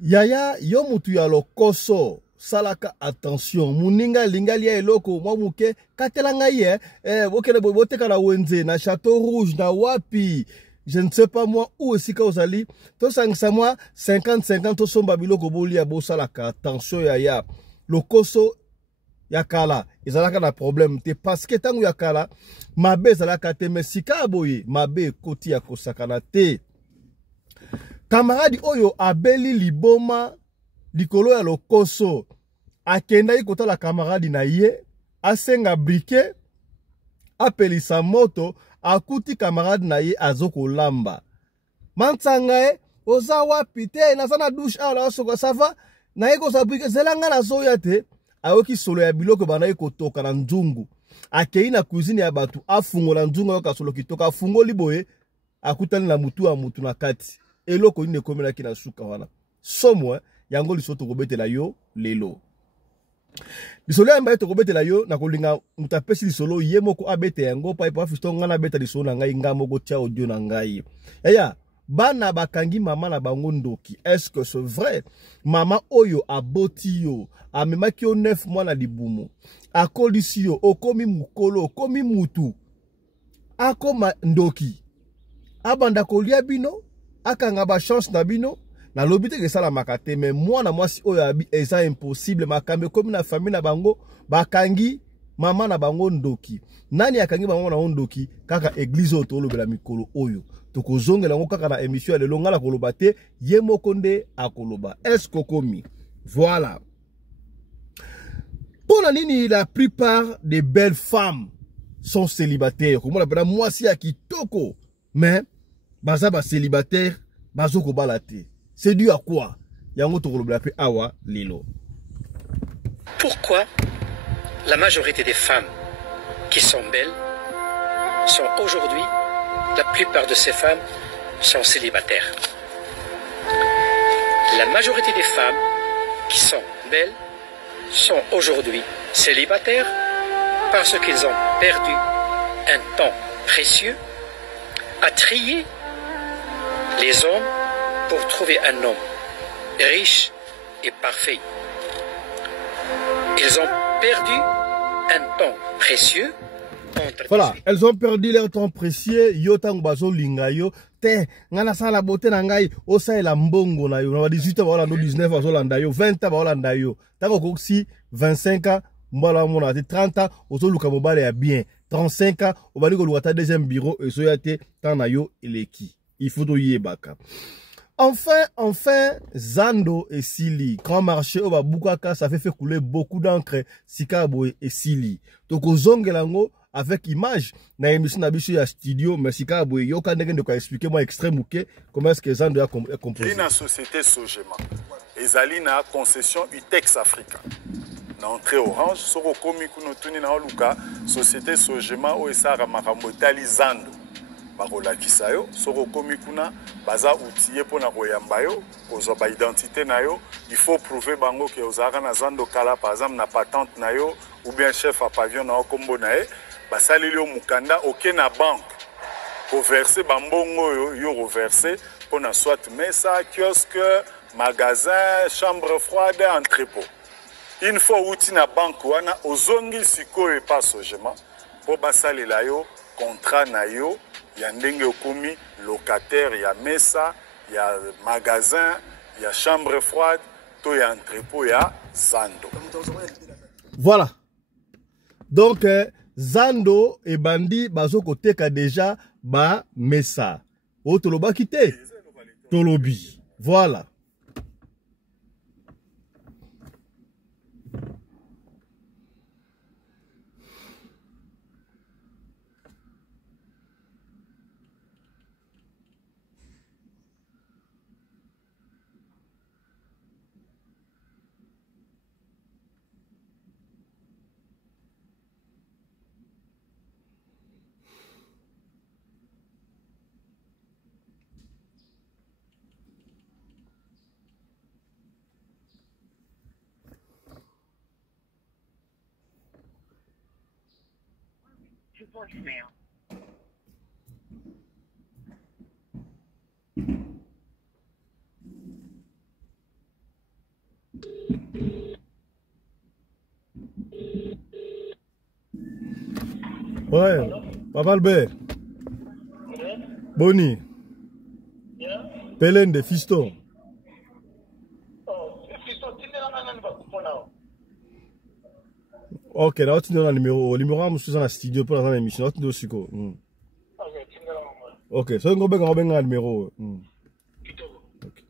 Yaya, yo mutu ya lokoso, salaka attention, muninga lingali ya eloko, mwa muke, katelanga ye, wokele bote kala wenze, na Château Rouge, na wapi, je ne sais pas moi, où est-ce que vous allez, to sangsa moi, 50-50, to somba biloko boli ya bo salaka, attention yaya, lokoso, yakala, ezalaka na problème, te parce que tangu yakala, mabe ezalaka te, mais sika aboye, mabe koti ya kosakana te, camarade oyo abeli liboma likolo ya lokoso akenda ikota la camarade na ye asenga briquet apelisa moto akuti camarade na ye azoko lamba mantsanga oza wapi te nazana douche ala soka sava na ye ko sa briquet zelanga na zoya te ayoki solo ya biloko bana ye kotoka na nzungu akei na cuisine ya batu afungola nzungu yo kasolo kitoka afungoli boye akutani na mutu ya mutu na kati eloko ine komela ki na suka wana somwe yango lisoto kobetela yo lelo lisolo ya mbaye to kobetela yo na kolinga mutapesi lisolo ye moko abete yango pa ipa fisto ngana beta lisolo na ngai nga moko tia audio na ngai yaya bana bakangi mama na bango ndoki est-ce que c'est vrai mama oyo aboti yo amemaki yo 9 mois na libumu akolisi yo okomi mukolo okomi mutu akoma ndoki abanda kolia bino akanga ba chance na bino na lobite ke sala makate mais moi na mwasi oyo abi eza impossible makambe comme na famille na bango bakangi mama na bango ndoki nani akangi mama na ndoki kaka église oyo tolobela mikolo oyo tokozongela ngo kaka na émission ya lelo ngala koloba te ye moko nde akoloba est-ce kokomi voilà pour la nini la plupart des belles femmes sont célibataires comme on appelle mwasi ya kitoko mais baza ba célibataire bazo ko balate c'est dû à quoi yango to kolobela pe awa lilo pourquoi la majorité des femmes qui sont belles sont aujourd'hui, la plupart de ces femmes sont célibataires. La majorité des femmes qui sont belles sont aujourd'hui célibataires parce qu'ils ont perdu un temps précieux à trier les hommes pour trouver un homme riche et parfait. Ils ont perdu un temps précieux. Voilà, elles ont perdu leur temps précieux. Yo tang bazo linga yo te ngana sala beauté na ngai osa la mbongo na yo na 18 ans wala no 19 ans landa yo 20 ans wala nda yo tango koksi 25 ans mbala mona te 30 ans ozo luka mobale ya bien 35 ans obali ko luka ta deuxième bureau et so yate tan na yo eleki il faut to yebaka. Enfin, Zando et Sili. Grand marché, au Babukaka, ça fait couler beaucoup d'encre. Sikabo et Sili. Donc, au Zongelango, avec image, na émission n'abichu ya studio, mais Sikabo et Yoka Negen de quoi expliquer moi extrême ouké, comment est-ce que Zando a composé. La société Sogema. Ezali na concession UTEX Africa. Na entrée orange, soko komi kuno tuni na oluka, société Sogema o esara makambo tali Zando. Bakolakisa yo soko komi kuna baza outillé pona koyamba yo kozwa ba identité na yo il faut prouver bango ke ozaka na Zando kala par exemple na patente na yo ou bien chef à pavillon na kombo na ye basaleli yo mukanda oke na banque ko verser bambongo yo reverser pona soit mesa kiosque magasin chambre froide entrepôt une fois outi na banque wana ozongi sikoyo pas Sogema po basalela yo contrat na yo ya ndenge okomi locataire ya mesa ya magasin ya chambre froide to ya entrepôt ya Zando. Voilà. Donc Zando et Bandi bazo koteka déjà ba mesa. O toloba kite. Tolobi. Voilà. Voicemail. Ouais, Papa Albert. Boni. Pelende, fiston. Ok, là, tu donnes le numéro. Le numéro, je suis dans la studio pour la émission. Tu dois quoi. Ok, so on va bien le numéro. Ok.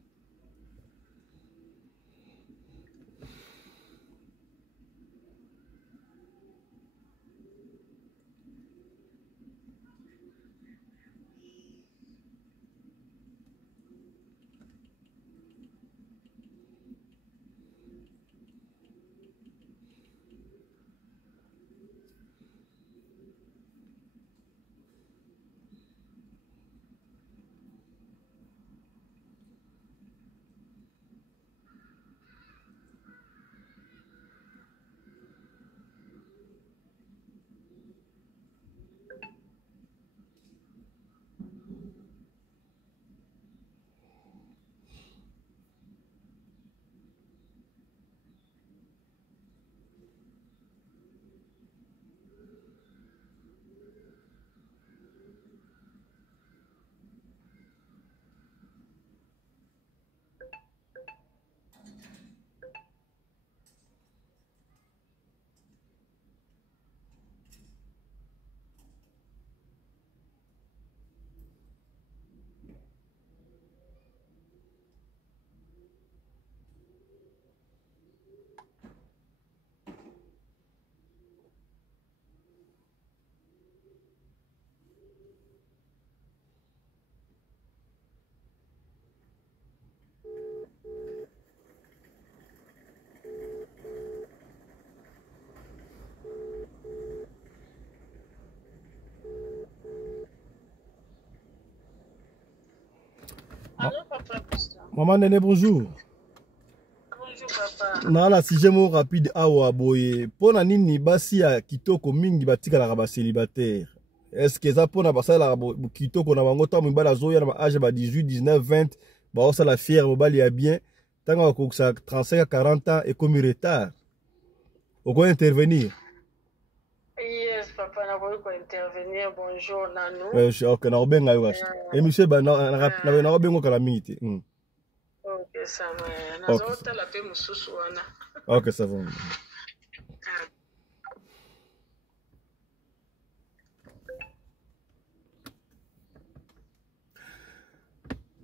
Allô, papa, Maman Nene, bonjour. bonjour, papa. Na sujet mo rapide awa boye. Pona nini basi ya kitoko mingi batika la ba célibataire. Est-ce que ça pona basa la kitoko na bango ta mbala zoya na âge ba 18, 19, 20 ba osa la fière mobali ya bien. Tanga ko sa 35 à 40 ans et comme retard. On peut intervenir. Yes, papa, na voulu intervenir. Bonjour, Nanou. Ok, na obenga yo gashi. Emission ba na obengo kala mingi te. Ok, ça va. Na zota la pe mususu wana. Ok, ça va.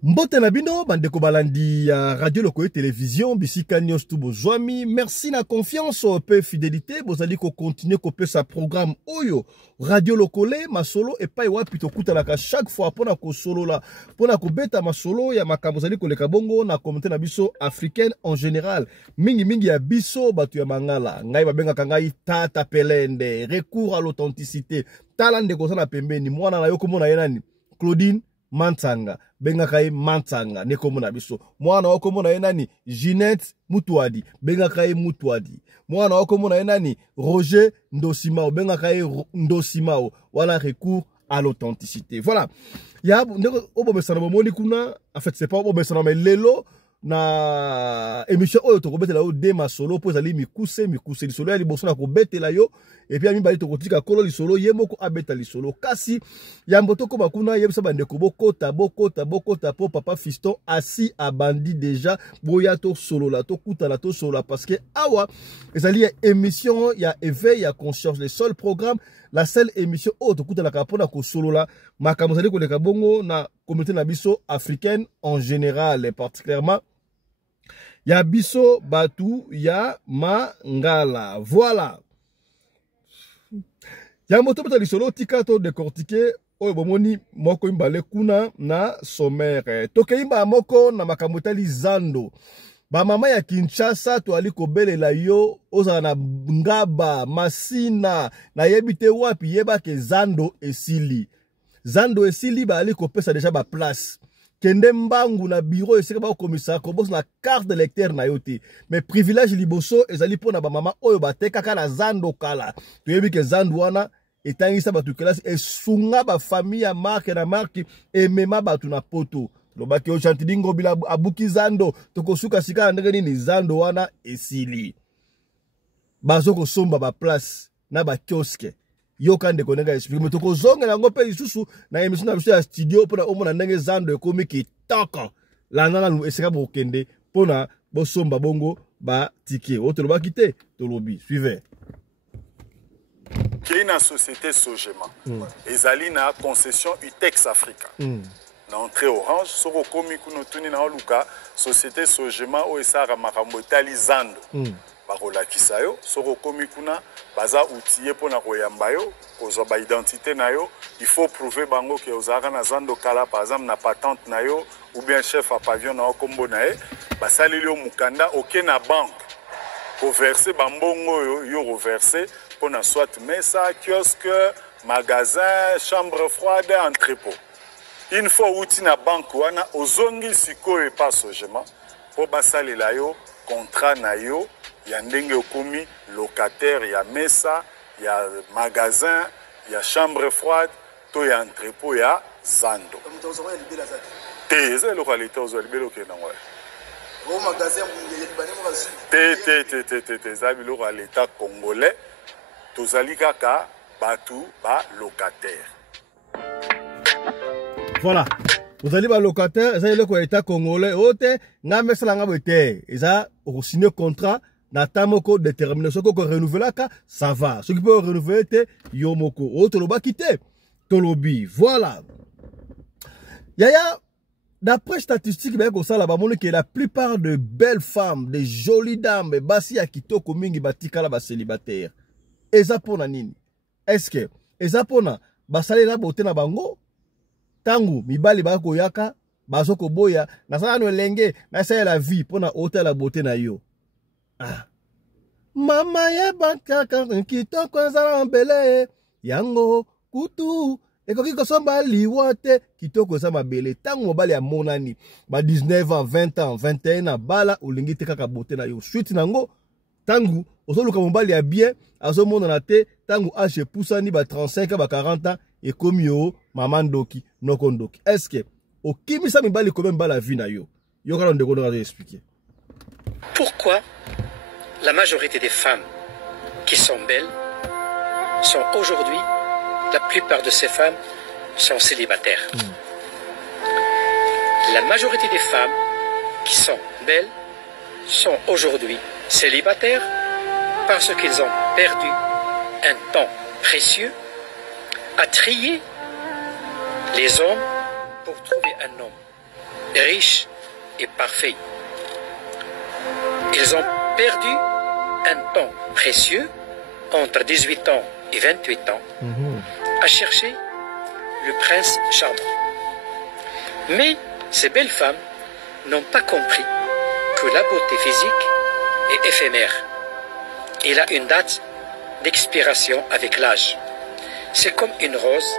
Mbote na bino bandeko balandi ya radio lokoye télévision bisika nyos tu bozwami. Merci na confiance pe fidélité bozali ko continuer ko pe sa programme oyo radio lokole masolo et pas wapi to kutalaka chaque fois pona ko solo la pona ko beta masolo ya makambo zali ko leka bongo na communauté na biso africaine en général mingi ya biso batu ya mangala ngai babenga kangai tata pelende recours à l'authenticité talande ko sana pembeni mwana na yo komona yenani Claudine Mantanga, benga kai Mantanga, neko mona biso. Mwana wako mona yenani Ginette Mutuadi, benga kai Mutuadi. Mwana wako mona yenani Roger Ndosimao, benga kai Ndosimao. Voilà, recours à l'authenticité. Voilà. Ya ndeko obo mesana bomoni kuna, en fait c'est pas obo mesana mais lelo na émission oyo to kobetela yo de masolo po ezali mikuse lisolo ya liboso na kobetela yo et puis ami bali to kotika kolo lisolo ye moko abeta lisolo kasi ya mbotoko bakuna yebisa bandeko bokota po papa fiston asi abandi déjà boya to solo la to kutala to solo parce que awa ezali émission ya éveil ya conscience le seul programme la seule émission oyo to kutala ka pona ko solo la makambo zali ko leka bongo na communauté na biso africaine en général et particulièrement ya biso batu ya mangala. Voilà. Ya moto beta lisolo tika to décortiquer oyo bomoni moko imbale kuna na sommaire. Toke imba moko na makambo tali zando. Ba mama ya Kinshasa to ali kobelela yo oza na ngaba masina na yebite wapi yeba ke zando esili. Zando esili ba ali kopesa déjà ba place. Kende mbangu na bureau esika ba komisa ko boss na carte de lecteur na yote mais privilège liboso ezali pona ba mama oyo bateka kala zando kala to yebi ke zando wana etangisa batu classe esunga ba famille ya marque na marque emema batu na poto lobaki o chantidingo bila abuki zando tokosuka sika ndenge nini zando wana esili bazoko somba ba place na ba kioske yo kan de konenga explique mais toko zonga na ngope isusu na émission na biso ya studio pona omona ndenge zando ekomi kitoko la nana esika bokende pona bosomba bongo ba ticket otoloba kite tolobi suivez qui est une société Sogema ezali na concession UTEX Africa na entrée Orange soko komi kuno tuni na luka société Sogema o esara makambo etali zando bakolakisa yo soko komi kuna baza outillé pona koyamba yo kozwa ba identité na yo il faut prouver bango que ozaka na zando kala par exemple na patente na yo ou bien chef à pavillon na kombo na ye basaleli yo mukanda oke na banque ko verser bambongo yo reverser pona soit mesa kiosque magasin chambre froide entrepôt une fois outi na banque wana ozongi sikoyo pas Sogema po basalela yo contrat na yo ya ndenge okomi locataire ya mesa ya magasin ya chambre froide to ya entrepôt ya zando te localité ozo libelo ke na ngwa au magasin te za biloko ya l'état congolais tozali kaka batu ba locataire. Voilà. Vous allez ba locataire, ça le ko état congolais ote nga mesala nga bote. Eza o signer contrat na tamoko déterminé ce ko renouveler ka ça va. Ce qui peut renouveler te yomoko autre lo ba quitter. Tolobi. Voilà. Yaya d'après statistiques ben comme ça là ba moni que la plupart de belles femmes, de jolies dames basi ya kitoko mingi batikala ba célibataire. Eza pona nini? Est-ce que eza pona basale na beauté na bango? Tangu mibali bako yaka bazoko boya na sala no lenge na sala la vie pona hôtel la beauté na yo. Ah. Mama ya bakaka kitoko zala mbele yango kutu ekoki kosomba liwate kitoko za mabele tangu mobali ya monani ba 19 ans 20 ans 21 ans bala olingi te kaka beauté na yo suite nango tangu osoluka mobali ya bien azomona na te tangu age pusani ba 35 ans ba 40 ans et comme yo maman ndoki noko ndoki est-ce que okimisa mibali quand même bala vie na yo yo kana ndeko ndoko expliquer pourquoi la majorité des femmes qui sont belles sont aujourd'hui, la plupart de ces femmes sont célibataires. La majorité des femmes qui sont belles sont aujourd'hui célibataires parce qu'ils ont perdu un temps précieux à trier les hommes pour trouver un homme riche et parfait. Ils ont perdu un temps précieux entre 18 ans et 28 ans à chercher le prince charmant. Mais ces belles femmes n'ont pas compris que la beauté physique est éphémère. Elle a une date d'expiration avec l'âge. C'est comme une rose.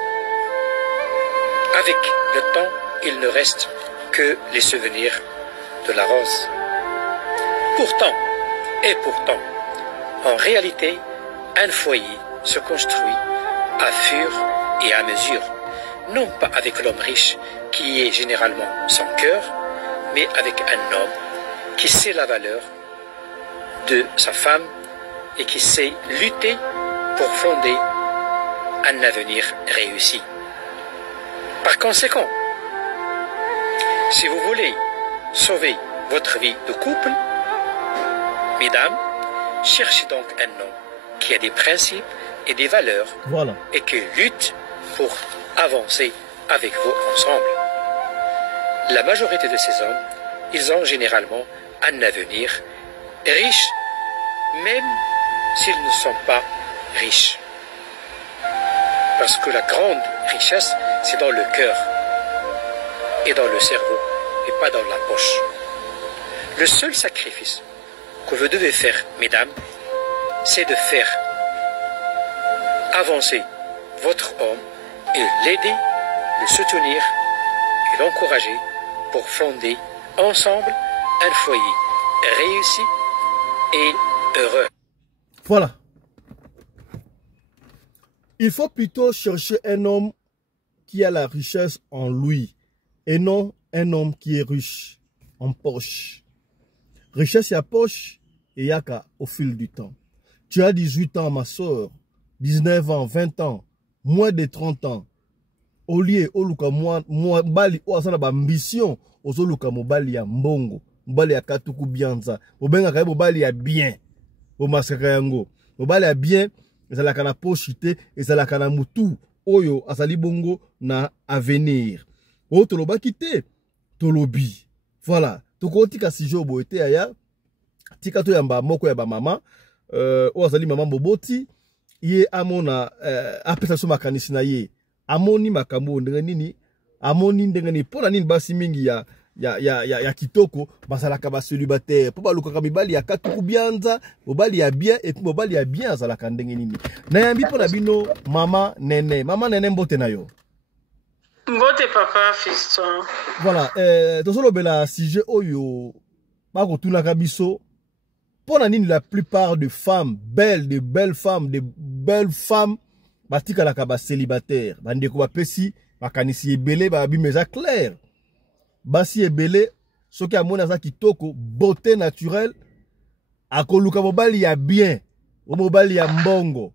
Avec le temps, il ne reste que les souvenirs de la rose. Pourtant, en réalité, un foyer se construit à fur et à mesure. Non pas avec l'homme riche qui est généralement son cœur, mais avec un homme qui sait la valeur de sa femme et qui sait lutter pour fonder un avenir réussi. Par conséquent, si vous voulez sauver votre vie de couple, mesdames, cherchez donc un homme qui a des principes et des valeurs et qui lutte pour avancer avec vous ensemble. La majorité de ces hommes, ils ont généralement un avenir riche, même s'ils ne sont pas riches. Parce que la grande richesse, c'est dans le cœur et dans le cerveau, et pas dans la poche. Le seul sacrifice que vous devez faire, mesdames, c'est de faire avancer votre homme et l'aider, le soutenir et l'encourager pour fonder ensemble un foyer réussi et heureux. Voilà. Il faut plutôt chercher un homme qui a la richesse en lui et non un homme qui est riche en poche. Richesse à poche et yaka au fil du temps. Tu as 18 ans, ma soeur, 19 ans, 20 ans, moins de 30 ans. Au lieu, oluka mobali oasana ba ambition, ozoluka mobali ya mbongo, mobali ya katuku bianza, obenga kaye mobali ya bien, omasaka yango. Mobali ya bien, ezalaka na pochite, ezalaka na mutu, oyo azali bongo na avenir. O tolobaki te, tolobi. Voilà, tokotika sijo boete aya, tika to yamba moko ya ba mama, o azali mama boboti, ye amona apesa so makanisi na ye. Amoni makambo ndenge nini, amoni ndenge nini, pona nini basi mingi ya kitoko, basalaka ba célibataire, po balukaka mibali ya katuku bianza, mobali ya bien, et puis mobali ya bien azalaka ndenge nini. Na yambi pona bino mama nene mbote na yo. Mbote papa fiston. Voilà, tosolo bela sujet oyo, bako tunaka biso, pona nini la plupart de femmes, de belles femmes, batika la kaba célibataire, bandeko ba pesi, bakanisi ebele, ba bimeza clair. Basi ebele, soki amona za kitoko, beauté naturelle, akoluka mobali ya bien, mobali ya mbongo.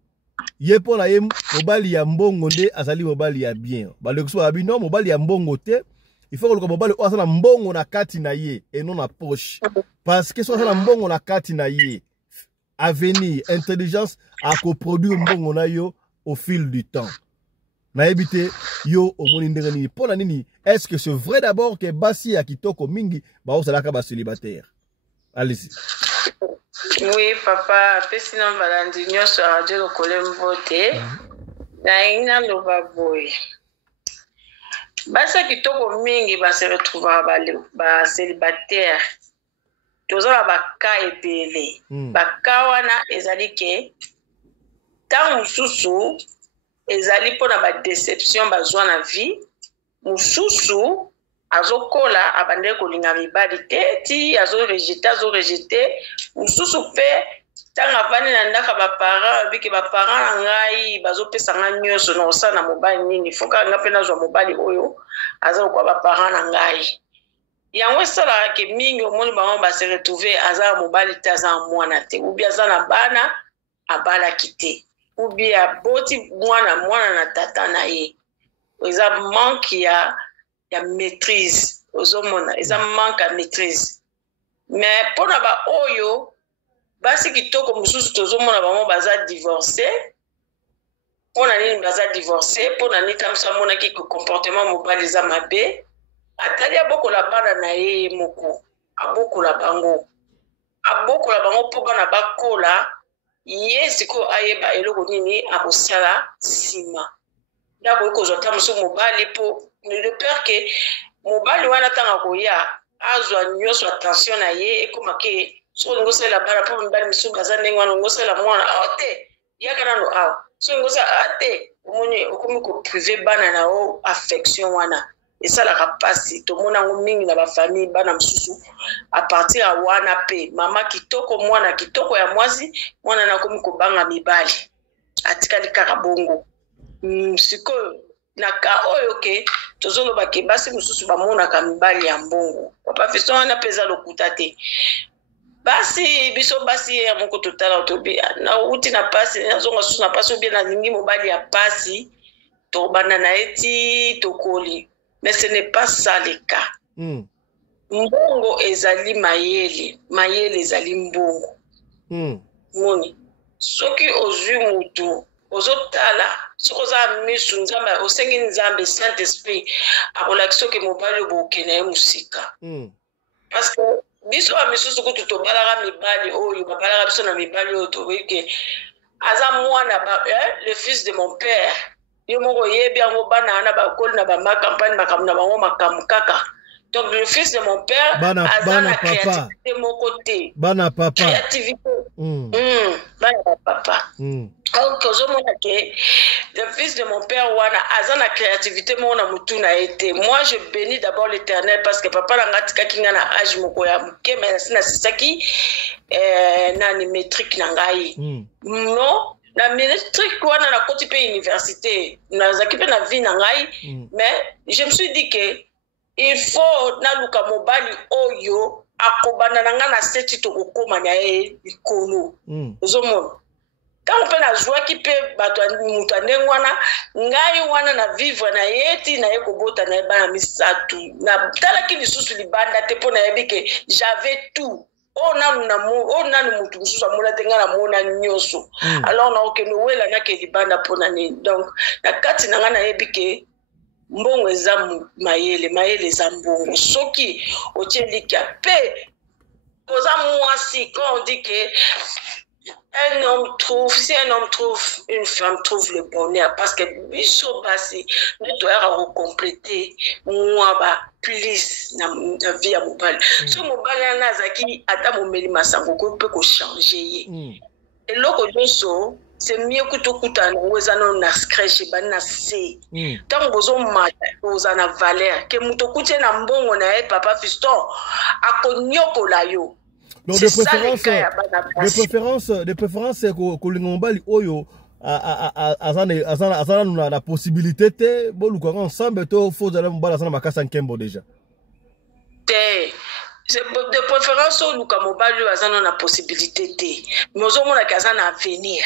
Ye pona ye mobali ya mbongo nde azali mobali ya bien. Baleko so abi non mobali ya mbongo te, il faut koluka mobali o azala mbongo na kati na ye et non na poche. Parce que so azala mbongo na kati na ye, avenir, intelligence a coproduire mbongo na yo au fil du temps. Na ebite yo omoni ndenge nini pona nini? Est-ce que c'est vrai d'abord que basi ya kitoko mingi ba osalaka ba célibataire? Allez-y. Oui papa, pesi na balandi nyonso radio lokole mbote. Na ina loba boy. Basi ya kitoko mingi ba se retrouver ba célibataire. Tozala ba ka ebele. Ba ka wana ezali ke tant mususu ezali pona ba déception bazwa na vie mususu azokola abandele kolinga mibali te ti azo rejeter mususu pe tanga vani na ndaka ba parents biki ba parents na ngai bazopesa nga nyonso na osana mobali nini foka nga pe nazwa mobali oyo aza kwa ba parents na ngai yango sala ke mingi omoni bango ba se retrouver aza mobali te aza mwana te ou bien aza na bana abala kite ou bien boti mwana na tata na ye. Eza manque ya maîtrise. Ozomona, eza manque ya maîtrise. Mais pona ba oyo, basi kitoko mususu tozomona bango baza divorcé. Pona nini baza divorcé, pona nini kamsa mona ki comportement mobali za mabe. Atali abokola bana na ye moko. Abokola bango po bana bakola. Yes, ko ayeba eloko nini akosala sima. Ndako ko zota muso mobali po le peur que mobali wana tanga koya azwa nyoso attention na ye ekoma ke so ngosela bara po mobali muso bazane ngwana ngosela mwana ate yakana no aw so ngosa ate omoni okomi ko privé bana na o affection wana esala kapasi to mona mingi na ba famille bana mususu a partir à wana pe mama kitoko mwana kitoko ya mwazi mwana na komi ko banga mibali atikali kaka bongo siko na ka oyo ke tozolo ba ke basi mususu ba mona ka mibali ya mbongo papa fiso wana peza lokuta te basi biso basi ya moko totala otobi na uti na pasi na zonga susu na pasi bien na lingi mobali ya pasi to bana na eti tokoli. Mais ce n'est pas ça le cas. Mbongo ezali mayele ezali mbongo. Moni. Soki ozwi mutu, ozotala, sokoza misu nzambe, osengi nzambe Saint-Esprit, akolakisa ke mobali bokene ye musika. Parce que biso ba misusu kutu tobalaka mibali oyo, babalaka biso na mibali oyo toyike. Aza mwana ba, le fils de mon père. Yomoko yebi yango bana ana bakoli na ba campagne makamna bango makamu kaka. Donc le fils de mon père bana créativité moko te. Bana papa. Créativité. Bana papa. Donc ozomona ke le fils de mon père wana azana créativité mona mutuna été. Moi je bénis d'abord l'Éternel parce que papa langatika kinga na âge moko ya muke mais sina sisaki nani métrique na ngai. Non la métrique wana na koti pe université na zakipe na vie na ngai mais je me suis dit que il faut na luka mobali oyo akobana na nga na seti to kokoma na e ikolo ozomona Tant que na joie qui peut battre mutane wana ngai wana na vivre na yeti na ekobota na ba misatu na tala ki lisusu libanda te pona yebike j'avais tout on a mutu mususu amona tenga na mona nyoso alors na okende wela na ke libanda pona ni donc na kati na nga na yebike mbongo eza mayele eza mbongo soki otielika pe oza mwasi quand on dit que un homme trouve, si un homme trouve, une femme trouve le bonheur, parce que biso basi, nous devons recompléter moi plus na vie à mobile. So mobile na zaki ata momeli masango ko peut ko changer. Et loko joso c'est mieux que tout kuta na wezano na scratch ba na se. Tant bozo mata ozana valeur que muto kutie na mbongo na e papa fiston akonyoko la yo. Donc de préférence c'est que l'ingobali oyo azana la possibilité te boluka ensemble to faut aller mbala sana makasa nkembo déjà. C'est de préférence au luka mobali azana na possibilité te. Mozo mona kazana avenir.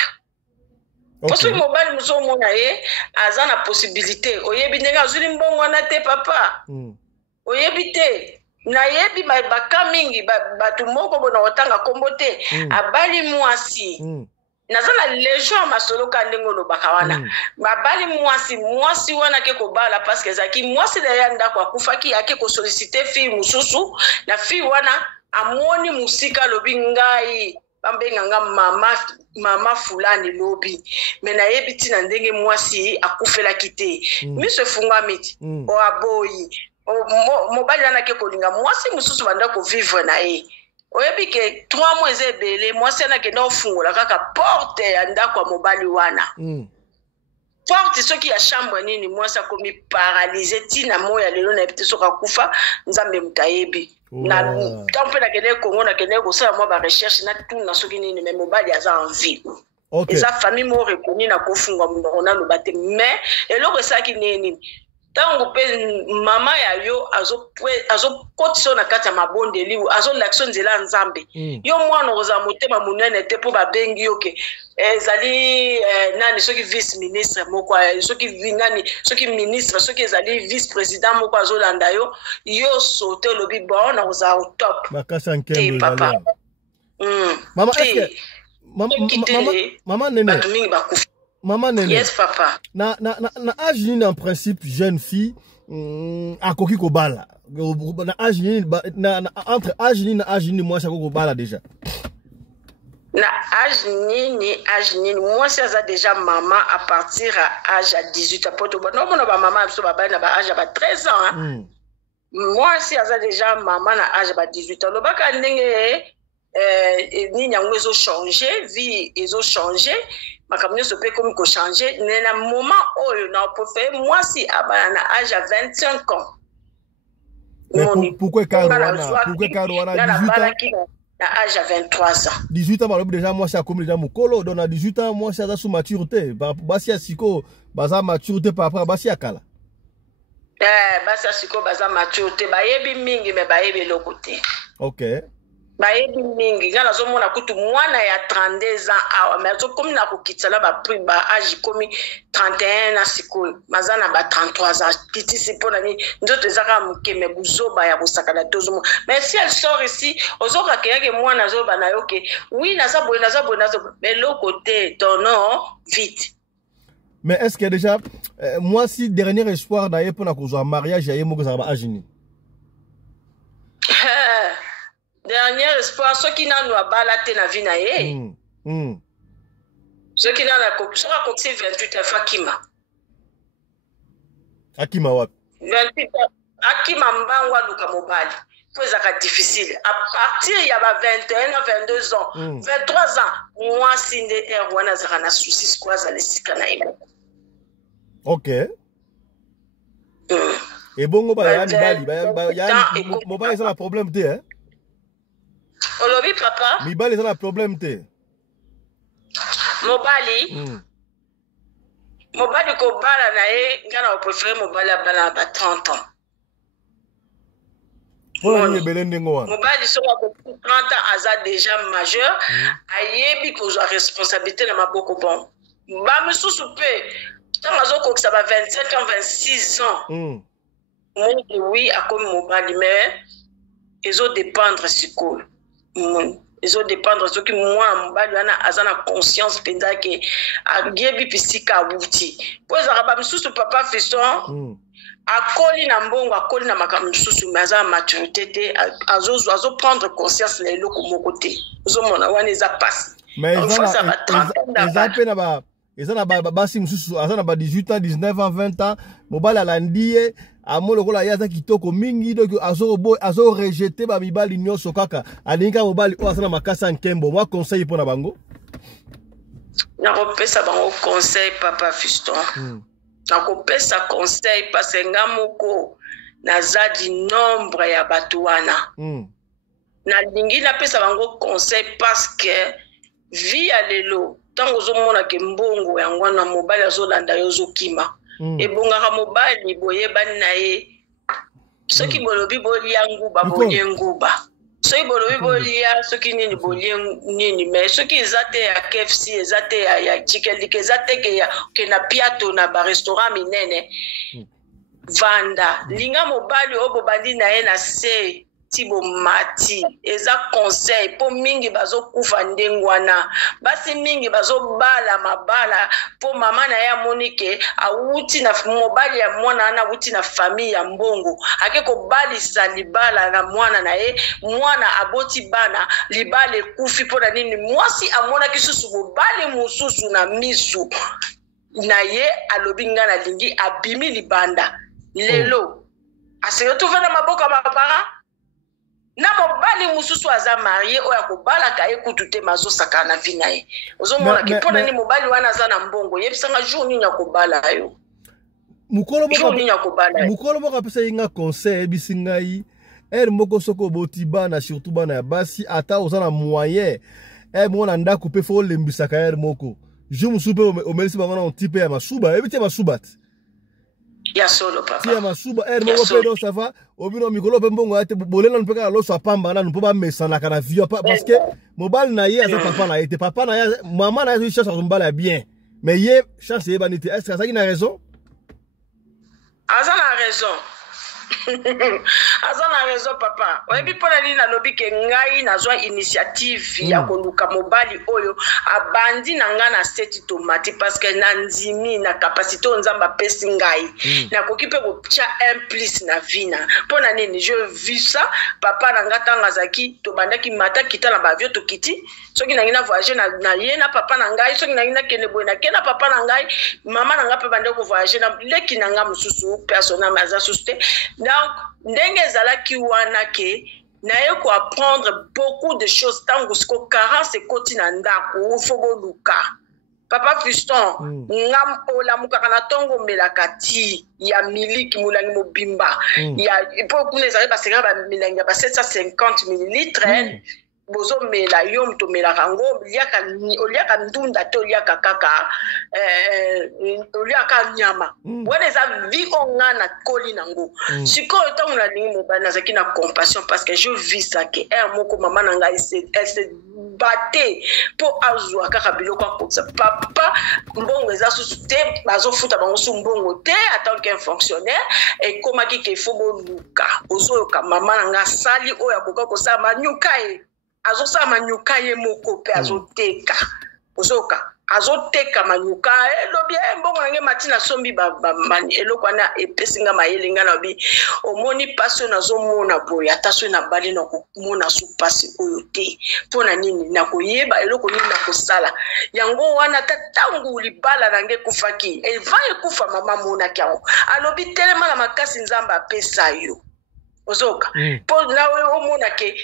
Parce que mobali mozo mona azana possibilité. Oyebi ndenga azuli mbongo na te papa. Oyebi te. Na yebi baka mingi batu moko bona otanga kombo te abali mwasi nazala lejo masolo kandengo lo bakawana babali mwasi wana ke kobala parce que zaki mwasi da yanda kwa kufaki yake ko solliciter fille mususu na fille wana amoni musika lobi ngai bambenga nga mama fulani lobi mena yebi tina ndenge mwasi akufela kite miso funga miti o aboyi mobali wana ke kolinga mwasi mususu banda ko vivre na ye oyebi ke 3 mois ebele mwasi ana ke na ofungola kaka porte ya ndako ya mobali wana porte soki ya chambre nini mwasi akomi paralysé tina moya lelo na ebite soka kufa nzambe mutayebi na tampe na kene Congo na kene ko sala mwa ba recherche na tout na soki nini mais mobali aza en vie. Okay. Eza famille mo reconnue na kofunga mona lo bate mais eloko saki nini tango pe mama ya yo azo kotisa na kati ya mabonde liwu azo l'action nzela nzambe yo mwana oza motema munene te po babengi yo ke ezali nani soki vice ministre moko soki nani soki ministre soki ezali vice président moko azolanda yo sote lobi bon na oza au top bakasa nkembo papa mama eske mama nene maman nene. Yes papa. Na âge nini en principe jeune fille akoki kobala. Na âge nini entre âge nini na âge nini moi ça kobala déjà. Na âge nini moi ça déjà maman à partir à âge à 18 ans poto non bon ba maman so ba na ba âge à 13 ans hein. Moi si ça déjà maman na âge à 18 ans lobaka ndenge nini yango ezo changer vie ezo changer makamyo se peut comme ko changer na moment oyo na préfère moi si abana na âge à 25 ans. Mais pourquoi Caruana 18 ans na âge à 23 ans. 18 ans balobi déjà moi ça comme déjà mukolo donc à 18 ans moi ça sous maturité basi ya siko baza maturité par rapport basi ya kala. Basi ya siko baza maturité bayebi mingi mais bayebi lokote. OK. Bayebi mingi ngana zo mona kutu mwana ya 32 ans awa mais zo komi na kokitsala ba prix ba âge komi 31 na sikoyo mazana ba 33 ans titi sipona ni ndoto ezaka mukeme buzoba ya kosakana tozo mais si elle sort ici ozoka kiyake mwana zo bana yoke oui na za mais le côté ton nom vite. Mais est-ce que déjà moi si dernier espoir d'ailleurs pour na kozwa mariage ya yemo kozaka ba âge ni dernier espoir ceux qui n'ont pas balaté na vie na ye ceux qui n'ont la soka koksi 28 Fakima Akima wapi 28 Akima mbangwa luka mobali pozaka difficile à partir ya ba 21 à 22 ans 23 ans moi sinde wana zaka na soucis kwa za lesika na imo. OK. Et bongo ba yani bali yani mobali ça la problème te hein. Olobi papa mibali ça la problème te mobali ko bala na ye ngana o préférer mobali abala ba 30 ans mobali soki akoki 30 ans aza déjà majeur ayebi kozwa responsabilité na maboko bon bamisusu mpe ntango azokokisa ba 25 ans 26 ans omoni oui akomi mobali mais ezodépendre sikoyo ezodépendre soki mwana mobali wana aza na conscience mpenza ke ayebi pisika awuti mpo ezalaka bamisusu papa fiston akoli na mbongo akoli na makambo mosusu me aza na maturité te azoprendre conscience na eloko moko te ozomona wana eza pasi eza na basi mosusu aza na ba 18 ans 19 ans 20 ans mobali alandi ye amo lokola ye aza kitoko mingi donc azorejete bamibali nyonso kaka alingi kaka mobali oyo aza na makasi ya nkembo mwa conseil mpo na bango nakopesa bango conseil papa fiston nakopesa conseil parce nga moko naza di nombre ya bato wana nalingi napesa bango conseil parce que vi ya lelo ntango ozomona ke mbongo yango wana mobali azolanda yo ozokima ebongaka mobali boyebani na ye soki bolobi bolia nguba bolie nguba soki bolobi bolia soki nini bolie nini mais soki eza te ya KFC eza te ya chicken lik eza te ke ya na piato na barestaurant minene vanda linga mobali oyo bobandi na ye na se ti bomati eza conseil po mingi bazokufa ndenge wana basi mingi bazobala mabala po mama na ye amoni ke awuti na mobali ya mwana wana awuti na famille ya mbongo ake kobalisa libala na mwana na ye mwana aboti bana libala ekufi mpo na nini mwasi amonaki susu mobali mosusu na misu na ye alobi nga nalingi abimi libanda lelo aseretrouve na maboko ya bapara na mobali mususu aza marié oyo akobalaka ye kutu te mazosaka na vi na ye ozomona ke mpo na nini mobali wana aza na mbongo yebisanga jour nini akobala yo mokolo moko apesa ye nga conseil yebisi ngai ere moko soki oboti bana surtout bana ya basi ata oza na moyen ere moko na ndako mpe fo olembisaka ere moko jour mosusu mpe omelisi bango na oti mpe ya masuba yebi te masuba te ya solo papa tia masuba ere moko mpe do sava obino mikolo mpe mbongo ate bolela mpe kaka loso apamba nanu mpo bamesanaka na vie parce que mobali na ye aza papa na ye te papa na ye mama na ye azwi chance akombala ya bien mais ye chance eyebani te est-ce azalaki na raison aza na raison aza na raison papa oyebi mpona nini nalobi ke ngai nazwa initiative ya koluka mobali oyo abandi na ngai na seti tomati parce que na ndimi na capacité oyo nzambe apesi ngai nakoki mpe kotia implice na vina mpona nini je vis ça papa na ngai ntango azalaki tobandaki mata kita na bavio tokiti soki nangi na voyage na ye na papa na ngai soki nangi nakende boye nake na papa na ngai mama na ngai mpe bandeki kovoyage na leki na ngai mosusu personnel aza susu te donc ndenge ezalaki wana ke naye koapprendre beaucoup de choses ntango siko carence ekoti na ndako fo boluka papa fiston nga olamukaka na ntongo omelaka ti ya miliki molangi mobimba mpo kuna ezalaki basenga bamilangi ya ba 750 millilitre bozomela yo moto omelaka yango oliaka ndunda te oliaka kaka oliaka nyama wana eza vi onga na koli nango sikoyo ntango nalingi mobali nazalaki na compassion parce que je vis ça ke ere moko mama na ngai elle se bate mpo azwa kaka biloko akokisa papa mbongo eza susu te bazofuta bango su mbongo te atant qu'un fonctionnaire ekomaki ke ifo boluka ozoyoka mama na ngai asali oyo akoka kosala manyuka ye azosala manyuka ye moko mpe azoteka ozoka azoteka manyuka elobi mbongo nange mati nasombi eloko wana epesi nga mayele nga na bi omoni pasi oyo nazomona boye ata soki nabali na komona su pasi oyo te mpo na nini nakoyeba eloko nini nakosala yango wana ata ntango libala nange ekufaki eva ekufa mama monaki yango alobi telema na makasi nzambe apesa yo ozoka po nawe omona ke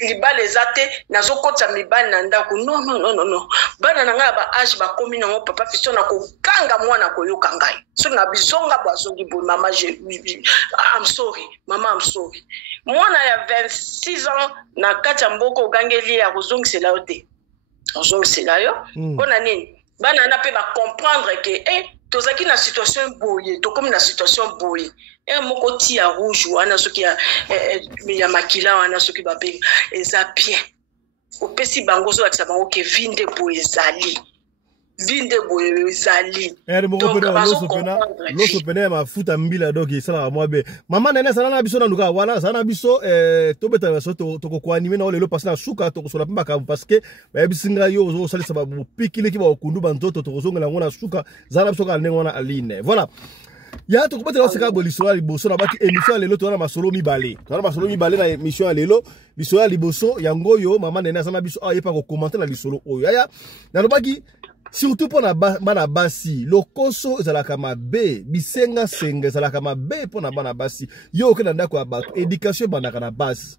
libala eza te nazokotisa mibali na ndako non bana na ngai ba age bakomi nango papa fiso na kokanga mwana koyoka ngai soki na bizonga bo azongi boye mama I'm sorry mama I'm sorry mwana ya 26 ans na kati ya mboka ogangeli ya kozongisela yo te ozongisela yo mpona nini bana na mpe bacomprendre ke tozaki na situation boye tokomi na situation boye moko ti ya rouge wana soki ya makila wana soki babengi eza bien opesi bango ozolakisa bango ke vinde boye ezali vinde boye ezali loso pene ya mafuta mbila donc esalaka mwa be mama nene azala na biso na luka wana azala na biso tobetala biso tokokoanime na lelo pasi na suka tokosola mpe makambo parceke bayebisi ngai yo ozosalisa bapikiliki baokundu banzoto tokozongela yango na suka zala na biso kaka ndenge wana aline voilà ya tokobetela oseka bo lisolo ya liboso na baki émission ya lelo toza na masolo mibale na émission ya lelo lisolo ya liboso yango oyo mama nene azala na biso ayepa kokomante na lisolo oyo yaya nalobaki surtout pour bana basi lokoso ezalaka mabe bisenga senga ezalaka mabe pour bana basi yo okenda ndako ya bato éducation bandaka na base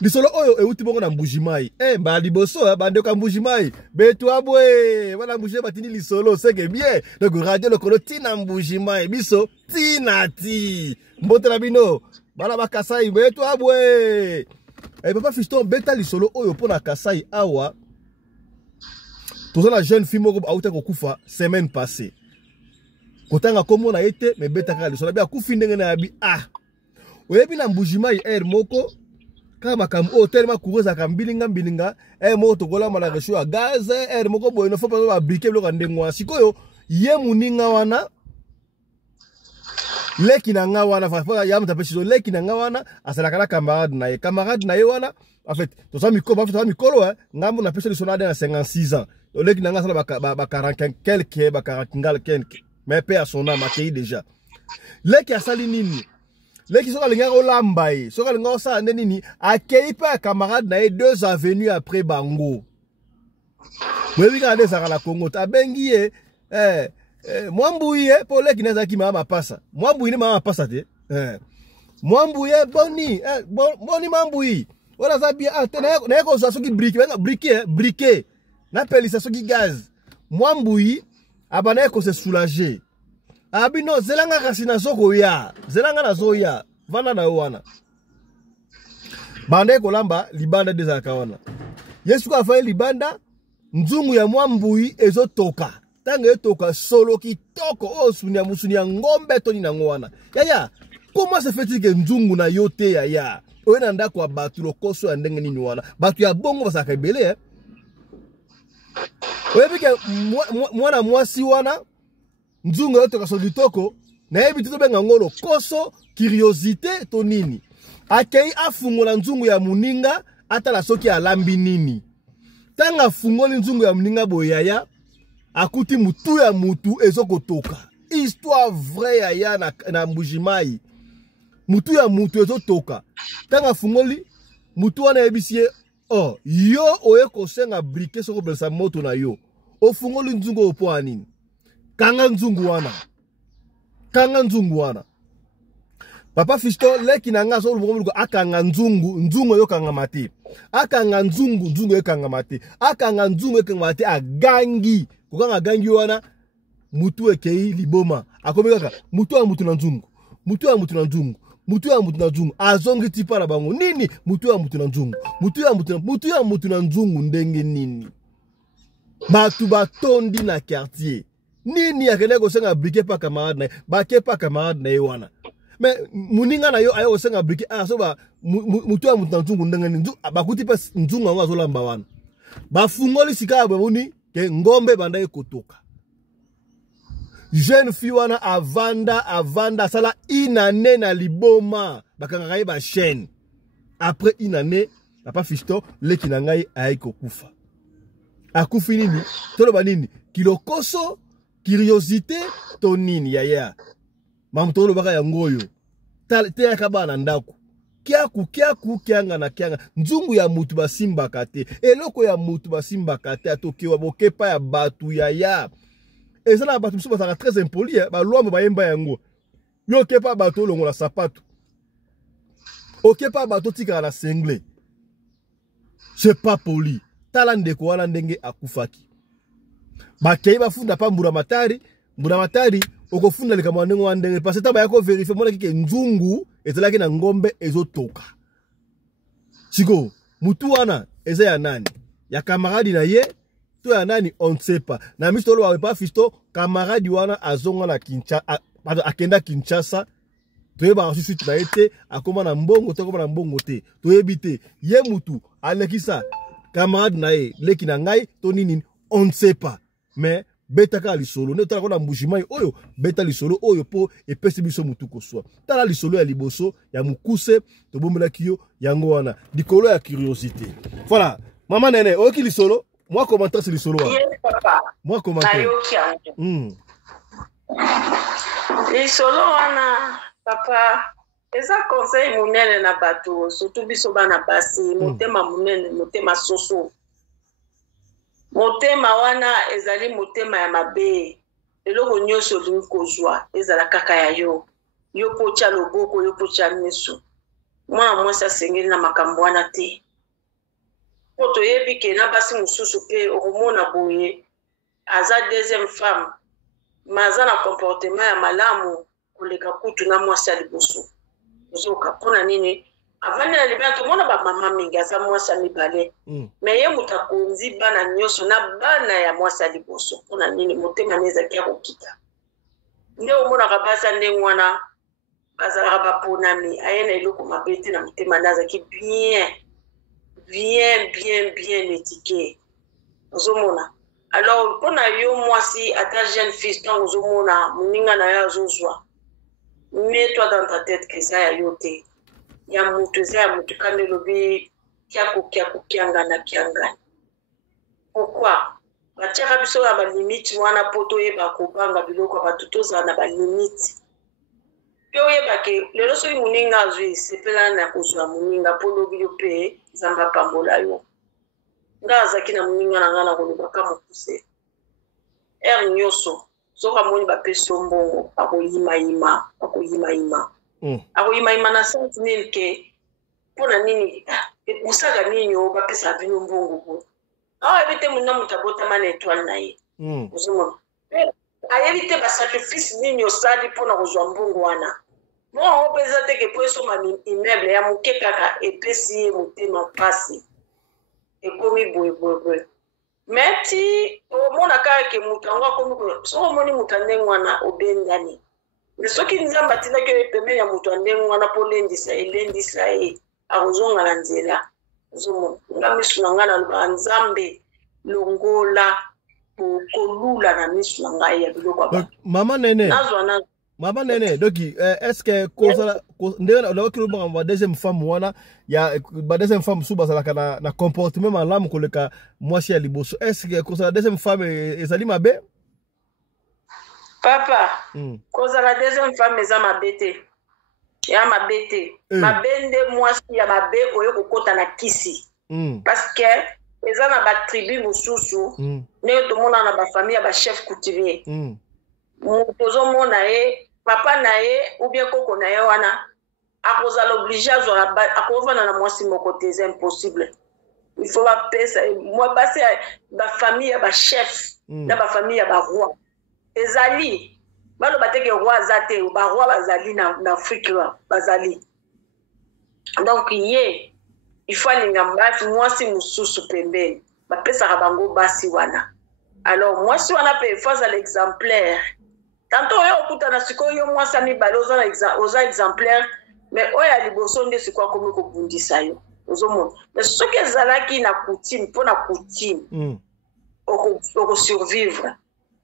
lisolo oyo euti bongo na mbujimai mba liboso bandeko ya mbujimai betu abwe bana mbujimai batini lisolo seke bien donc radio lokolo tina mbujimai biso tina ti mbotela bino bana bakasai betu abwe papa Fiston beta lisolo oyo pona kasai awa toza na jeune fille moko auta kokufa semaine passée kotanga komo na ete me betaka lisolo bia kufi ndenge na yabi oyebi na mbujimai moko kama makambo o tellement coureuse ka mbilinga moko tokola mala resho ya gaz moko boye no faut pas ba briquer bloka ndengwa sikoyo ye muninga wana leki na nga wana fa ya mutapeshi leki na nga wana asalaka na camarade na ye wana en fait toza mikolo ngambo na pesa lisolo na 56 ans leki na nga sala ba 40 quelque ba 40 quelque mais père son âme accueilli déjà leki asali nini leki soka linga olamba ye soka linga osala nini accueilli pa camarade na ye 2 avenues après bango webi ka ndesa la Congo tabengi ye mwambuye po leki nazaki mama pasa mwambuye ni mama pasa te mwambuye boni mwambuye wala zabi na yako soki briquet na pelisa soki gaz mwambuyi abana ko se soulager abino zelanga kasi na zoko ya zelanga na zoya vana na wana bande ko lamba libanda dezaka wana yesu ko afa libanda nzungu ya mwambuyi ezotoka tanga etoka solo kitoko osunya musunya ngombe toni na ngwana yaya comment se fait-il que nzungu na yote yaya oena ndako wa batu lokoso ya ndenge nini wana batu ya bongo basaka ebele oyebike mwana mwasi wana nzungu yote kaso litoko na yebi tuto benga ngolo koso curiosité to nini akei afungola nzungu ya muninga atala soki alambi nini tanga fungoli nzungu ya muninga boyaya akuti mutu ya mutu ezokotoka histoire vraie ya na mbujimai mutu ya mutu ezotoka tanga fungoli mutu wana yebisie yo oye kosenga briquet soko belsa moto na yo ofungoli nzungu opo anini kanga nzungu wana papa Fiston leki na nga so luko akanga nzungu yo kanga mate akanga nzungu yo kanga mate akanga nzungu yo kanga mate agangi kokanga gangi wana mutu ekei liboma akomi kaka mutu ya mutu na nzungu azongi tipa na bango nini mutu ya mutu na nzungu ndenge nini batu batondi na quartier nini akende ko senga briquet pa camarade na ye wana mais muninga na yo ayo senga briquet so ba mutu ya mutu na nzungu ndenge nini bakuti pa nzungu ngo azolamba wana bafungoli sika babuni ke ngombe banda ekotoka jeune fille wana avanda sala inane na liboma bakanga ngai ba chaîne après inane papa Fiston leki na ngai aiko kufa akufi nini toloba nini kilokoso curiosité to nini yaya mamtolo baka ya ngoyo te yakabana ndako kianga na kianga nzungu ya mutu basimbaka te eloko ya mutu basimbaka te atokewa bokepa ya batu yaya ezala batu biso bazaka très impoli ba lwa bayemba yango yo kepa batu longola sapato okepa batu tika na sengle c'est pas poli tala ndeko wana ndenge akufaki bakei bafunda pa mbura matari okofunda leka mwanengo wa ndenge parce que bayako vérifier mona kike nzungu ezalaki na ngombe ezotoka siko mutu wana eza ya nani ya kamaradi na ye to ya nani on ne sait pas na misto lo pas fisto camarade wana azonga na Kinshasa akenda Kinshasa toyeba ensuite na été akoma na mbongo to koma na mbongo te toyebite ye mutu alekisa camarade na ye leki na ngai to nini on ne sait pas mais betaka lisolo ne tala kona mbujimai oyo beta lisolo oyo po epesi biso mutu koswa tala lisolo ya liboso ya mukuse to bombela kiyo yango wana dikolo ya curiosité voilà maman nene oki lisolo moi commentaire sur lisolo yes papa moi commentaire lisolo wana papa eza conseil munene na bato surtout biso bana basi motema munene motema soso motema wana ezali motema ya mabe eloko nyonso olingi kozwa ezala kaka ya yo yo pocha loboko yo pocha miso mwana mwasi asengeli na makambo wana te po toyebi ke na basi mosusu mpe okomona boye aza deuxième femme maza na comportement ya malamu koleka kutu na mwasi ya liboso ozoka mpona nini avandi na libala tomona bamama mingi aza mwasi ya mibale me ye moto akonzi bana nyonso na bana ya mwasi ya liboso mpona nini motema ne ezalaki ya kokita nde omonaka basa ndenge wana bazalaka baponami aye na eloko mabe te na motema nde azalaki bien étiqué ozomona alors mpona yo mwasi ata jeune fille ntango ozomona moninga na yo azozwa mets-toi dans ta tête que eza ya yo te ya mutu eza ya mutu kandi elobi kiangana pourquoi batiaka biso ya balimite wana mpo toyeba kobanga biloko ya bato tozala na balimite mpe oyebake lelo soki moninga azwi sepelana na kozwa moninga mpo lobi yo mpe nzambe apambola yo nga azalaki na moninga na nga na kolobaka mokuse ere nyonso soki amoni bapesi yo mbongo akoyimayima akoyimayima na sens nini ke mpona nini osaka nini o bapesa bino mbongo bo ayebi te mona moto abotama na étoile na ye ozomona ayebi te basacrifice nini osali mpona kozwa mbongo wana mo mpe eza teke po esoma immeuble ya moke kaka epesi ye motema mpasi ekomi boyeboyeboye me ti omona kaka ke moto yango akomi soki omoni moto ya ndenge wana obengani me soki nzambe atindaki oyo pembeni ya moto ya ndenge wana mpo elendisa ye akozonga na nzela ozomona nga misu na ngai nalobaka nzambe longola kolula na misu na ngai ya biloko ya mama nene nazwa nazo Maman nene, donc est-ce que la deuxième femme wana ya la deuxième femme sous basala na comportement malamu koleka mwasi ya liboso est-ce que la deuxième femme ezali mabe papa cause la deuxième femme eza mabete ya mabete mabende mwasi ya mabe oyo kokota na kisi parce que eza na ba tribu mosusu ne to mona na ba famille ya ba chef coutumier motozo mona ye papa na ye ou bien koko na ye wana akozala obligé akovanda na mwasi moko te c'est impossible il faut bapesa moi basi ba famille ya ba chef na ba famille ya ba roi ezali baloba teke roi aza te ba roi bazali na Afrique bazali donc ye il faut alinga mbasi mwasi mosusu pembeni bapesaka bango basi wana alors mwasi wana pe face à l'exemplaire tanto oyo okutana sikoyo yo mwasi mibale oza exemplaire mais oyo ya liboso nde sikoyo akomi kobundisa yo ozomona mais soki ezalaki na coutume mpo na coutume okosurvivre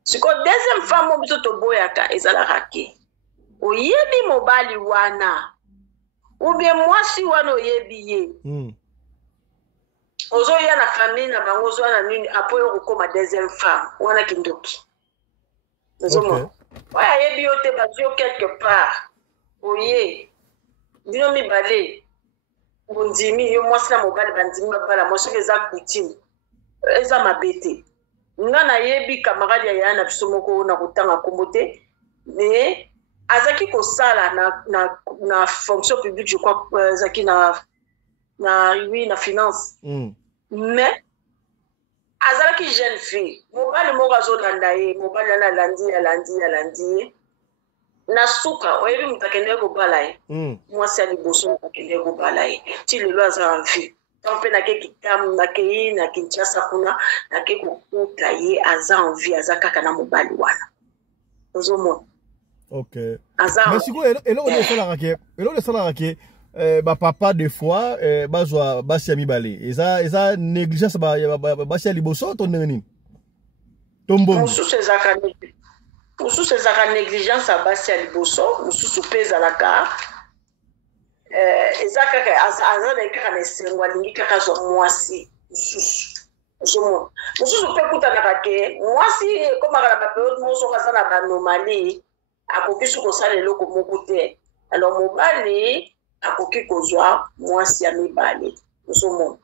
sikoyo deuxième femme oyo biso toboyaka ezalaka ke oyebi mobali wana ou bien mwasi wana oyebi ye ozoya na famille na bango ozoya na nini apo oyo okokoma deuxième femme wana kindoki ozomona oyo ayebi yo te bazwi yo quelque part oye bino mibale bondimi yo mwasi na mobali bandimi babala mwa soki eza coutume eza mabe te nga nayebi camarade ya yaya na biso moko na kotanga kombo te mais azaki kosala na fonction publique je crois azaki na finance mais azalaki jeune fille mobali moko azolanda ye mobali wana alandi ye na suka oyebi moto akendeki kobala ye mwasi ya liboso moto akendeki kobala ye ti lelo aza en vie Tampe na ke kitamu na ke na Kinshasa kuna na ke kokuta ye aza envie aza kaka na mobali wana. Ozomona. OK. Mais siko eloko de salaka ke ba papa des fois bazwa basi ya mibale. Eza négligence basi ya liboso to nini? Tombongo. Mususu ezaka négligence ya basi ya liboso, mususu pe ezalaka eza kaka aza na kaka na esengo alingi kaka zwa mwasi mususu. Ozomona. Mususu pe kutanaka ke mwasi ekomaka na baperiode mosusu aza na banomalie akoki su kosala eloko moko te. Alors mobali akoki kozwa mwasi ya mibale. Ozomona.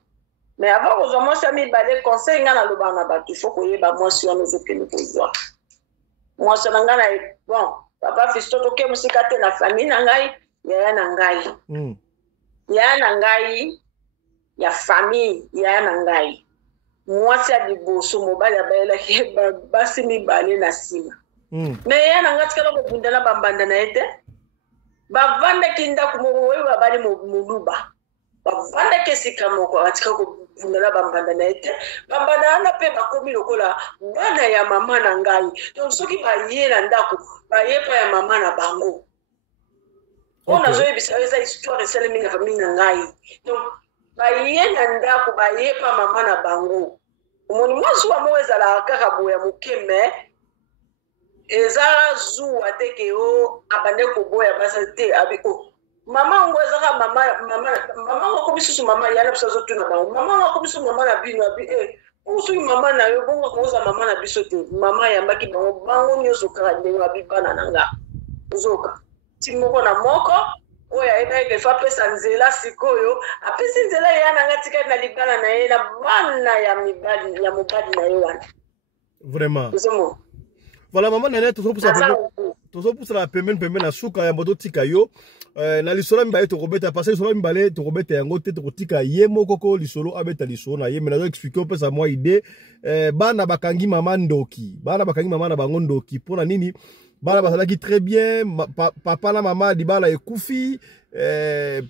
Mais avant kozwa mwasi ya mibale conseil nga naloba na bato il faut koyeba mwasi wana ozokende kozwa. Mwasi na nga na bon papa Fisto toke musika te na famille na ngai yaya na ngai. Yaya na ngai ya famille yaya na ngai. Mwasi ya liboso mobali abayela ke basi mibale na sima. Mais yaya na ngai tikala kobundana bambanda na ete bavanda kinda kumoko babali muluba. Bavanda kesika moko atika kobundana bambanda na ete bambanda na pe bakomi lokola bana ya mama na ngai. Donc soki baye na ndako baye pa ya mama na bango. On a joué bisa eza histoire esalemi na famille na ngai. Donc baye na ndako baye pa mama na bango. Omoni mwasi wa mo ezala kaka boya mokeme ezala zuwa teke o abande koboya basa te abiko. Mama ngo ezaka mama ngo komisusu mama yana biso tuna ba. Mama ngo komisusu mama na bino abi usu mama na yo bongo koza mama na biso te. Mama yambaki bango nyoso kaka ndenga bibana nanga. Uzoka. Timoko na moko oya eba ke fa pesa nzela sikoyo apesi nzela yana ngatika na libana na ye na bana ya mibali ya mobali na ye wana. Vraiment. Voilà maman nene tozo pousa la pembeni na suka ya moto tika yo na lisolo mibale to kobeta parce lisolo mibale to kobeta yango te to kotika ye moko ko lisolo abeta lisolo na ye mais nazo expliquer pesa moi idée bana bakangi mama ndoki bana bakangi mama na bango ndoki pona nini bana basalaki très bien papa na mama dibala ekufi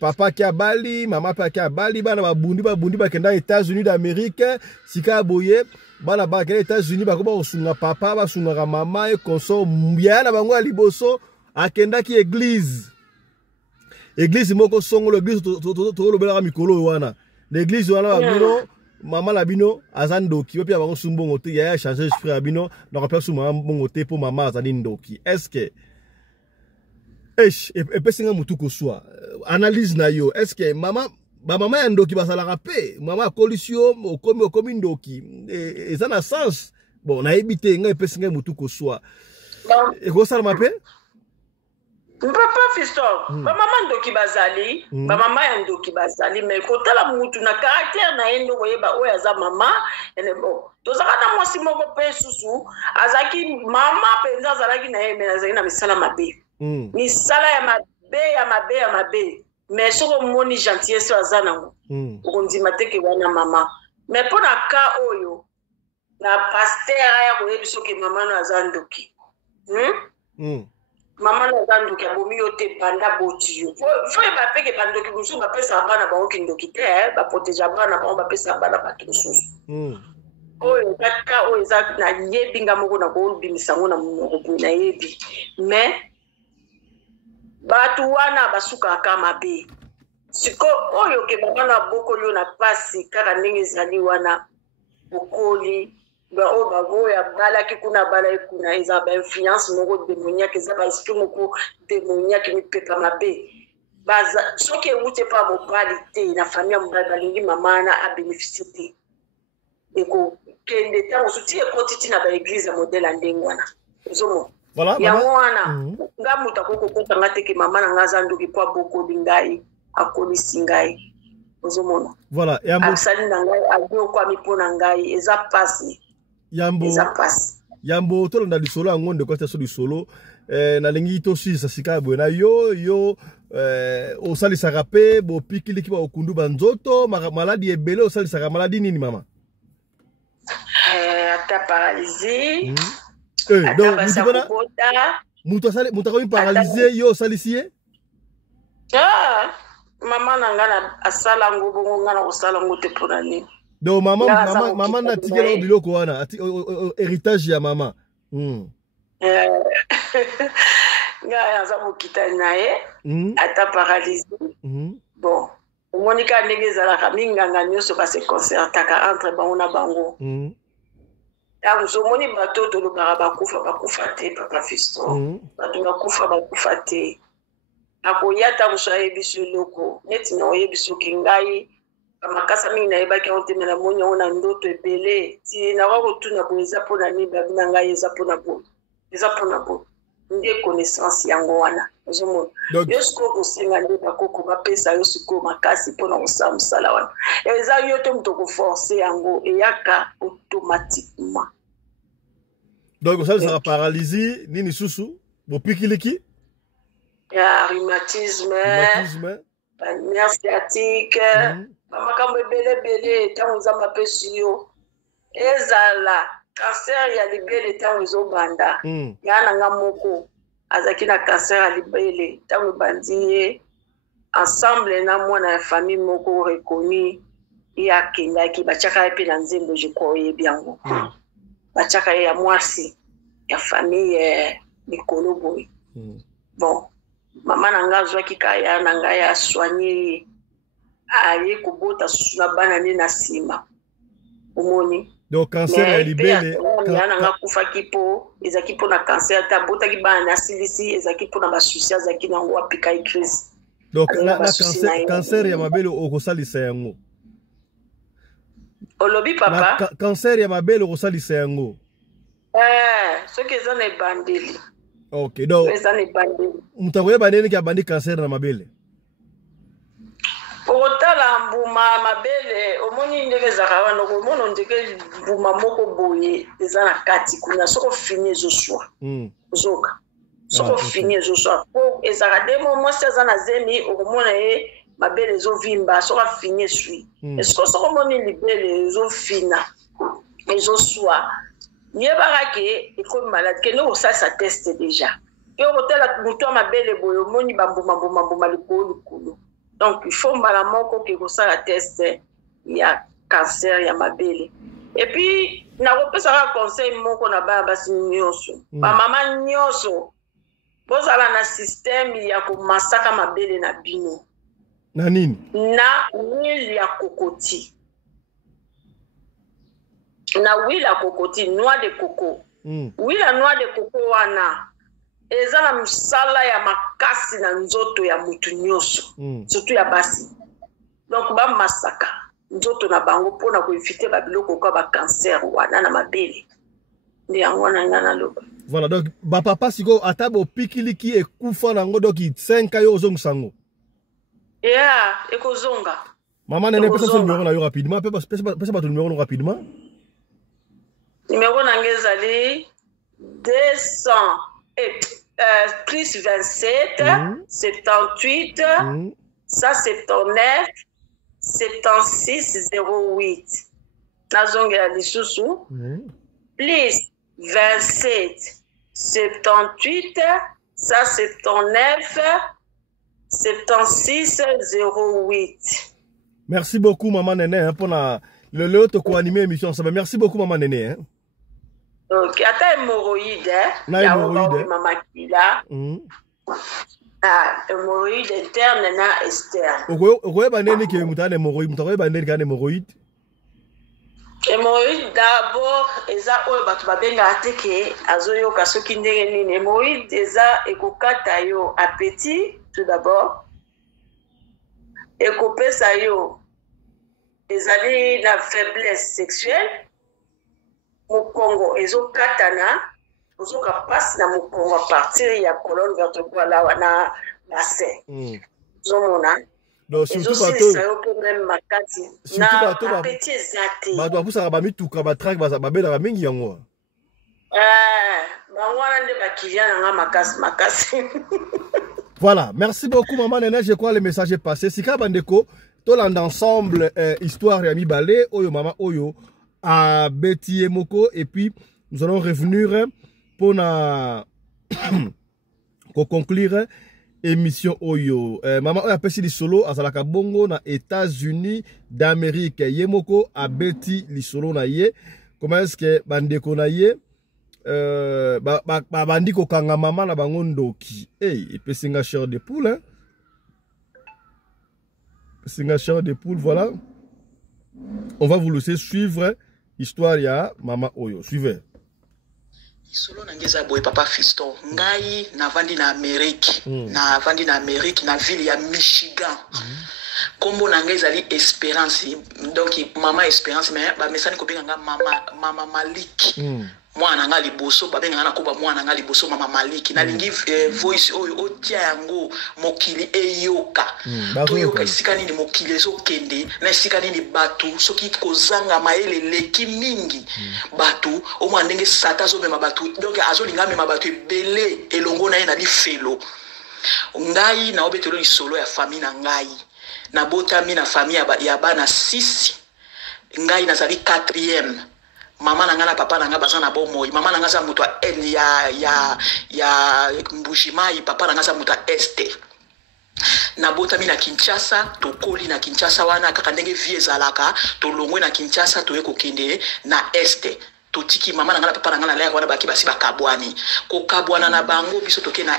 papa qui a Bali mama pa qui a Bali bana babundi bakenda États-Unis d'Amérique sika boye bana ba kenda États-Unis bakoba osunga papa basunga mama e konso yana bango liboso akenda ki église moko songo l'église to lobela mikolo wana l'église wana bino mama la bino azandoki opi abango sumbongo te ya changer esprit abino na rappel su mama bongo te pour mama azani ndoki est-ce que epesinga mutu koswa analyse na yo est-ce que mama ya ndoki basalaka pe mama coalition okomi ndoki eza na sens bon na ebite nga epesinga mutu koswa ekosala mape Papa Fisto, mama ndoki bazali, mama ya ndoki bazali, mais kotala mutu na caractère na endo koyeba oya za mama, ene bo. Tozaka na mwasi moko pe susu, azaki mama penza azalaki na ye, mais azaki na misala mabe. Misala ya mabe. Mais soko moni gentillesse azana ngo. Okondima teke wana mama. Mais pona ka oyo na pasteur ya koyebiso ke mama na azandoki. Mama na zanduki abomi yote banda boti yo. Fo ba peke bandoki musu ba pesa bana ba oki ndoki te ba protéger bana ba pesa bana ba tususu. Oyo kaka oyo za na yebi ngamoko na ko bimisango na munoko na yebi. Mais batu wana basuka kama be. Siko oyo ke mama na boko yo na pasi kaka ndenge zali wana bokoli ba o ba voya bala ki kuna bala kuna eza ba influence moko démoniaque eza ba esprit moko démoniaque mi pepa mabe baza soki ewute pa mobali te na famille mobali balingi mama na a bénéficier te eko kende tango suti ekotiti na ba église modèle ndenge wana ozomo voilà ya mwana nga muta koko kota ngate ke mama na ngaza ndoki kwa boko lingai akolisi ngai ozomona voilà yambo asali na ngai agyo kwa mipona ngai eza pasi Yambo tolanda lisolo angonde kwa taso lisolo na lingi to sisa sika bwena yo osalisaka pe bo pikili ki ba okundu banzoto maladi ebele osalisaka maladi nini mama ata paralysie donc mutu komi paralysie yo osalisie Maman nangana asalango bongo ngana osalango te pour nani. Donc maman na tikela biloko wana héritage ya maman. Nga za mokita nae ata paralysé. Bon, monika ndenge ezalaka minganga nyonso ba se concertaka entre bango na bango. Ya moni bato tolobaka bakufa te papa Fiston. Bato bakufa te. Akoyata musaye biso loko neti na oye biso kingai amakasa mingi na yebaki otemela monya ona ndoto ebele ti na wako tuna boza pona ni babina ngai eza pona bo ndie connaissance yango wana ozomona yosko kosenga nde bakoko bapesa yo siko makasi pona kosala mosala wana eza yo te moto koforce yango eyaka automatiquement. Donc osalisaka paralysie nini susu bopikiliki ya rhumatisme nerf sciatique makambo ebele ntango nzambe apesi yo ezala cancer ya libele ntango ezobanda ya nanga moko azalaki na cancer ya libele ntango ebandi ye ensemble na mwana ya famille moko reconi ye akendaki batiaka ye mpe na nzembo jekwa oyebi yango batiaka ye ya mwasi ya famille likolo boye. Bon, mama nanga azwaki kaya na ngai asoigne aye kobota susu na bana ne na nsima omoni. Donc cancer ya libele nanga kufaki po ezaki po na cancer ata botaki bana na silisi ezaki po na basusi azaki nango apika crise. Donc na cancer ya mabele okosalisa yango olobi papa cancer ya mabele okosalisa yango soki eza na ebandeli. Ok, donc mutakoye banene ki abandi cancer na mabele okotala mbuma mabele omoni ndenge ezaka wana okomona ndenge mbuma moko boye eza na kati kuna soko fini ezoswa ozoka soko fini ezoswa po ezaka demo mwasi aza na zemi okomona ye mabele ezovimba soko afini eswi esiko soko omoni libele ezofina ezoswa yebaka ke ekomi malade ke no osalisa teste deja yo kotala moto ya mabele boye omoni bambuma likolo. Donc il faut mbala moko ke kosala teste ya cancer ya mabele. Et puis nakopesaka conseil moko na bana basi nyonso bamama nyonso bozala na systeme ya komasaka mabele na bino na nini na huile ya kokoti. Na huile ya kokoti, noix de coco. Huile ya noix de coco wana eza na msala ya makasi na nzoto ya mutu nyonso surtout ya basi. Donc ba masaka nzoto na bango pona ko éviter ba biloko kwa ba cancer wana na mabele. Ndi yango na ngana loba. Voilà, donc ba papa siko atabo pikiliki ekufa nango donc 5 yo ozongisango. Yeah, ekozonga. Maman nene pesa son numéro na yo rapidement, pesa ba ton numéro rapidement. Numéro nangezali 200 plus 27 78 179 76 08. Nazongela lisusu plus 27 78 179 76 08. Merci beaucoup maman Nene pour le lot ko animer émission ensemble. Merci beaucoup maman Nene. Ok, ata hémorroïde, hémorroïde, maman Kila. Hémorroïde interne na externe. Okoye banene ke mutane hémorroïde, mutakoye banene ka hémorroïde. Hémorroïde d'abord eza oyo batu babenga ateke azoyoka soki ndenge nini. Hémorroïde eza ekokata yo appétit tout d'abord. Ekopesa yo ezali na faiblesse sexuelle. Mokongo ezokatana ozoka passe na mokongo à partir ya colonne vertébrale wana bassin. Zomona. Donc surtout bato bapusaka bamituka batrake babelaka mingi yango. Bango nde bakilia nanga makasi. Voilà, merci beaucoup maman Nene, je crois le message est passé. Sika bandeko tolanda ensemble histoire ya mibale oyo mama oyo à Betty Moko et puis nous allons revenir pour conclure émission oyo mama oyo apesi lisolo azalaka bongo na États-Unis d'Amérique yemoko abeti lisolo na ye comment est-ce que bandeko na ye bandi kokanga mama na bango ndoki epesi nga chair de poule hein singa chair de poule voilà on va vous laisser suivre histoire ya mama oyo suivez. Solo nangeza boy papa Fiston ngai navandi na Amérique navandi na Amérique na ville ya Michigan kombo nangeza li Espérance donc mama Espérance mais ba mesani ko benga mama Malik mwana nga liboso ba benga na ko ba mwana nga liboso mama Malik na lingi voice oyo otia yango mokili eyoka to yoka sikani ni mokili zo kende na sikani ni batu soki kozanga maele leki mingi batu o mwa ndenge sata zo mema batu donc azo linga mema batu belé elongo na ye na lifelo ngai na obetelo lisolo ya famille na ngai na botami na famille ya bana 6 ngai nazali 4e mama na nga na papa na nga baza na bomoi mama na nga za mutu ya Mbujimai papa na nga za mutu este na botami na Kinshasa tokoli na Kinshasa wana kaka ndenge vie zalaka tolongwe na Kinshasa toye kokende na este totiki mama na nga na papa na nga na lea wana baki basi bakabwani kokabwana na bango biso toke na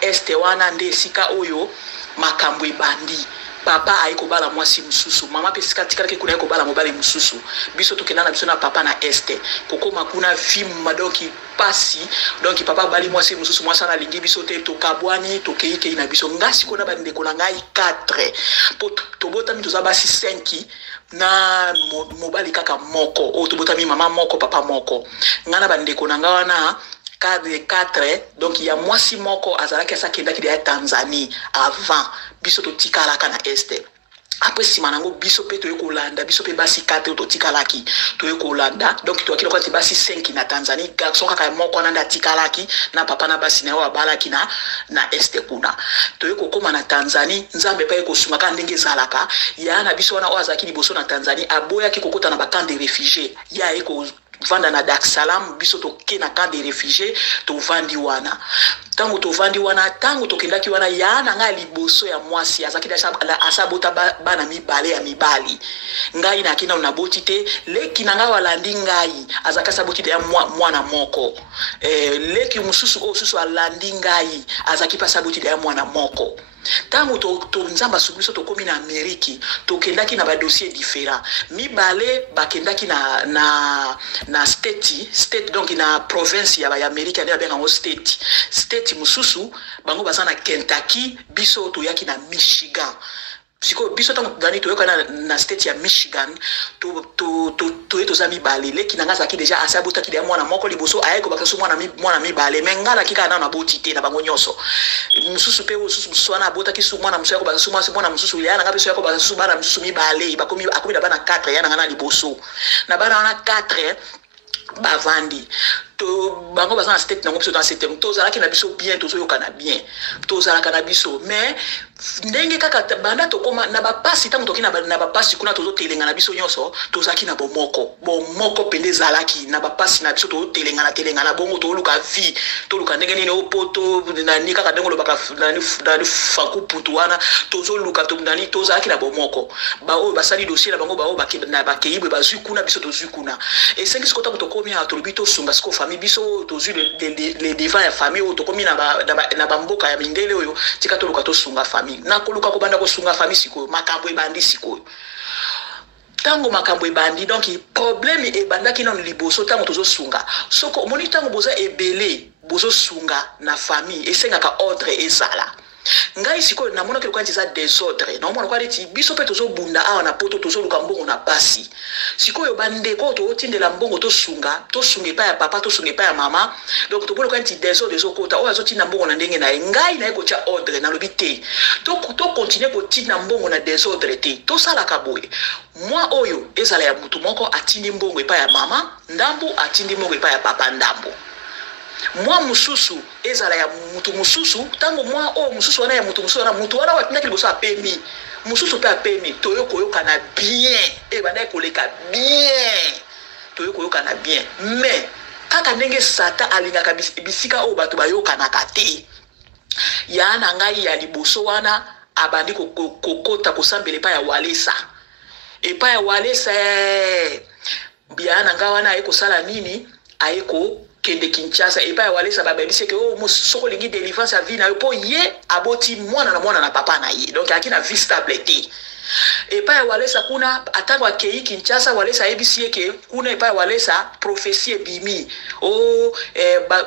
este wana nde sika oyo makambo ebandi papa aiko bala mwasi mususu mama pe sikatika ke kuna aiko bala mobali mususu biso tokenda na biso na papa na este kokoma kuna film donc pasi donc papa bali mwasi mususu mwasa na lingi biso te tokabwani tokeike na biso ngasi kona bande kola ngai 4 tobota mi tozaba 5 na mobali kaka moko o tobota mi mama moko papa moko ngana bande kona ngawana cadre 4 donc il y a mwasi moko azalaki asa kenda ki ya Tanzanie avant biso to tikalaka na este après si manango biso pe to yokolanda biso pe basi 4 to tikalaki to yokolanda donc to akila kwa basi 5 na Tanzanie garçon kaka moko nanda tikalaki na papa na basi na wa balaki na este kuna to yokokoma na Tanzanie nzambe pa yokosunga ka ndenge zalaka ya na biso wana oazaki liboso na Tanzanie aboya ki kokota na bakande de réfugiés ya eko vanda na Dar es Salaam biso toke na camp de réfugiés to vandi wana tango to vandi wana tango tokendaki wana yana nga liboso ya mwasi azaki asabota bana mibale ya mibali ngai na kina unaboti te leki na nga walandi ngai azaka saboti ya mwana moko leki mususu alandi ngai azaki pa saboti ya mwana moko tango to nzamba subiso to komi na Ameriki to kendaki na ba dossier différent mibale bakendaki na state donc na province ya Amerika ndia benga ngo state mususu bango bazana Kentucky biso to yaki na Michigan siko biso tango dani to yoka na state ya Michigan to eto za mibale leki na ngaza ki deja asabota ki de mwana moko liboso ayeko bakaso mwana mibale mengala kika na botite na bango nyoso mususu pe mususu wana bota ki su mwana mususu yako bakaso mwana mususu yana ngabe so yako bakaso bana mususu mibale bakomi akomi na bana 4 yana ngana liboso na bana wana 4 bavandi to bango bazana state nango biso dans cette to zalaki na biso bien to zoyoka na bien to zalaka na biso mais ndenge kaka banda to koma na ba pasi tango toki na ba pasi kuna to telenga na biso nyoso to zaki na bomoko pende zalaki na ba pasi na biso to telenga na bongo to luka vie to luka ndenge nini opoto na ni kaka ndenge lo baka na faku putuana to zo luka to ndani to zaki na bomoko ba o basali dossier na bango ba o na ba keibwe ba zukuna biso to zukuna et sengi skota to komi a to bito sunga sko famille biso to zu les devants ya famille o to komi na ba mboka ya mindele oyo tika to luka to sunga famille na koluka ko banda ko sunga famille siko makambo ebandi siko tango makambo ebandi donc problème ebandaki na liboso tango tozo sunga soko moni tango boza ebele bozo sunga na famille esengaka ordre ezala ngai siko na mona keloko ntiza désordre na mona kwa leti biso pe tozo bunda awa na poto tozo luka mbongo na pasi siko yo bande ko to tindela mbongo to sunga pa ya papa to sunga pa ya mama donc to boloko nti désordre zo kota o azo tinda mbongo na ndenge na ngai na eko cha ordre na lobité to continuer ko tinda mbongo na désordre te to sala kaboye moi oyo ezala ya mutu moko atindi mbongo pa ya mama ndambo atindi mbongo pa ya papa ndambo moi mususu ezala ya mutu mususu tango moi o mususu wana ya mutu mususu wana mutu wana watinaki liboso apemi mususu pe apemi toyo koyoka na bien e bana koleka bien toyo koyoka na bien mais kaka ndenge sata alingaka bisika o bato bayoka na kate ya na ngai ya liboso wana abandi kokota kosambela epai ya walesa epai ya walesa bia na ngai wana ayekosala nini ayekokende Kinshasa epai ya walesa babebisi ke soko lingi délivrance ya vie na yo po ye aboti mwana na papa na ye donc akina vie stable te epai ya walesa kuna atango akei Kinshasa walesa ayebisi ke kuna epai ya walesa prophétie bimi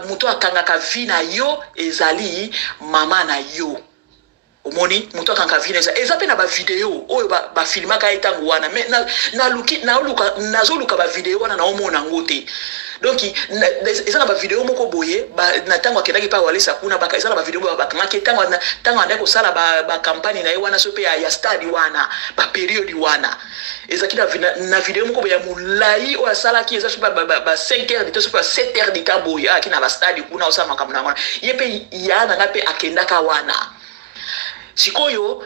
muto akangaka vie na yo ezali mama na yo omoni muto akangaka vie na eza pe na ba video oyo ba filmaka etango wana mais nazoluka ba video wana na omona ngote donc eza na ba video moko boye na tango akendaki pa walesa kuna baka eza na ba video bakangaki tango anda kosala ba campagne na ye wana so pe ya stade wana ba period wana eza kina na video moko ya mulai o asalaki eza so ba 5 heures de temps so pa 7 heures de temps boye akina ba stade kuna osama makambo na wana ye pe ya na ngape akendaka wana sikoyo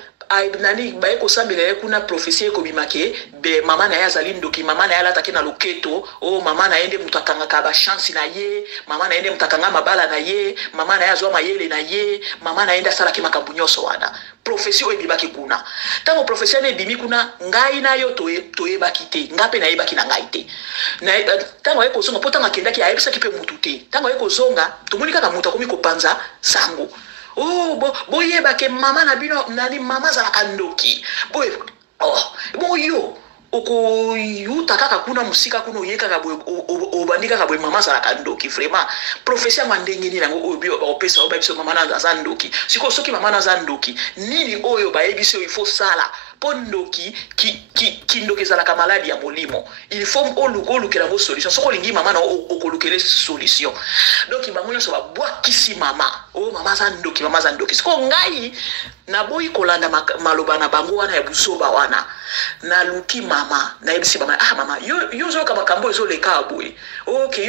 nani baye kosambela ye kuna prophétie ekobimake be mama na ye azali ndoki mama na ye alataki na loketo mama na ye nde mutu akangaka ba chance na ye mama na ye nde mutu akanga mabala na ye mama na ye azwa mayele na ye mama na ye nde asalaki makambo nyonso wana prophétie oyo ebimaki kuna ntango prophétie wana ebimi kuna ngai na yo toyebaki te nga mpe nayebaki na ngai te ntango aye kozonga mpo ntango akendaki ayebisaki mpe mutu te ntango aye kozonga tomoni kaka mutu akomi kopanza sango boyeba ke mama na bino nani mama zalaka ndoki boyo okoyuta kaka kuna musika kuna oye kaka boye obandi kaka boye mama zalaka ndoki vraiment prophétie ya ndenge nini nango oyo opesa oyo bayebiso mama na za ndoki siko soki mama na za ndoki nini oyo bayebiso il faut sala po ndoki kindoki ezalaka maladi ya molimo il faut olukela ngo solution soko olingi mama na okolukele solution donc bango nyonso babwakisi mama mama za ndoki siko ngai naboyi kolanda maloba na bango wana ya busoba wana naluki mama nayebisi mama mama yo zoka makambo ezoleka boye okay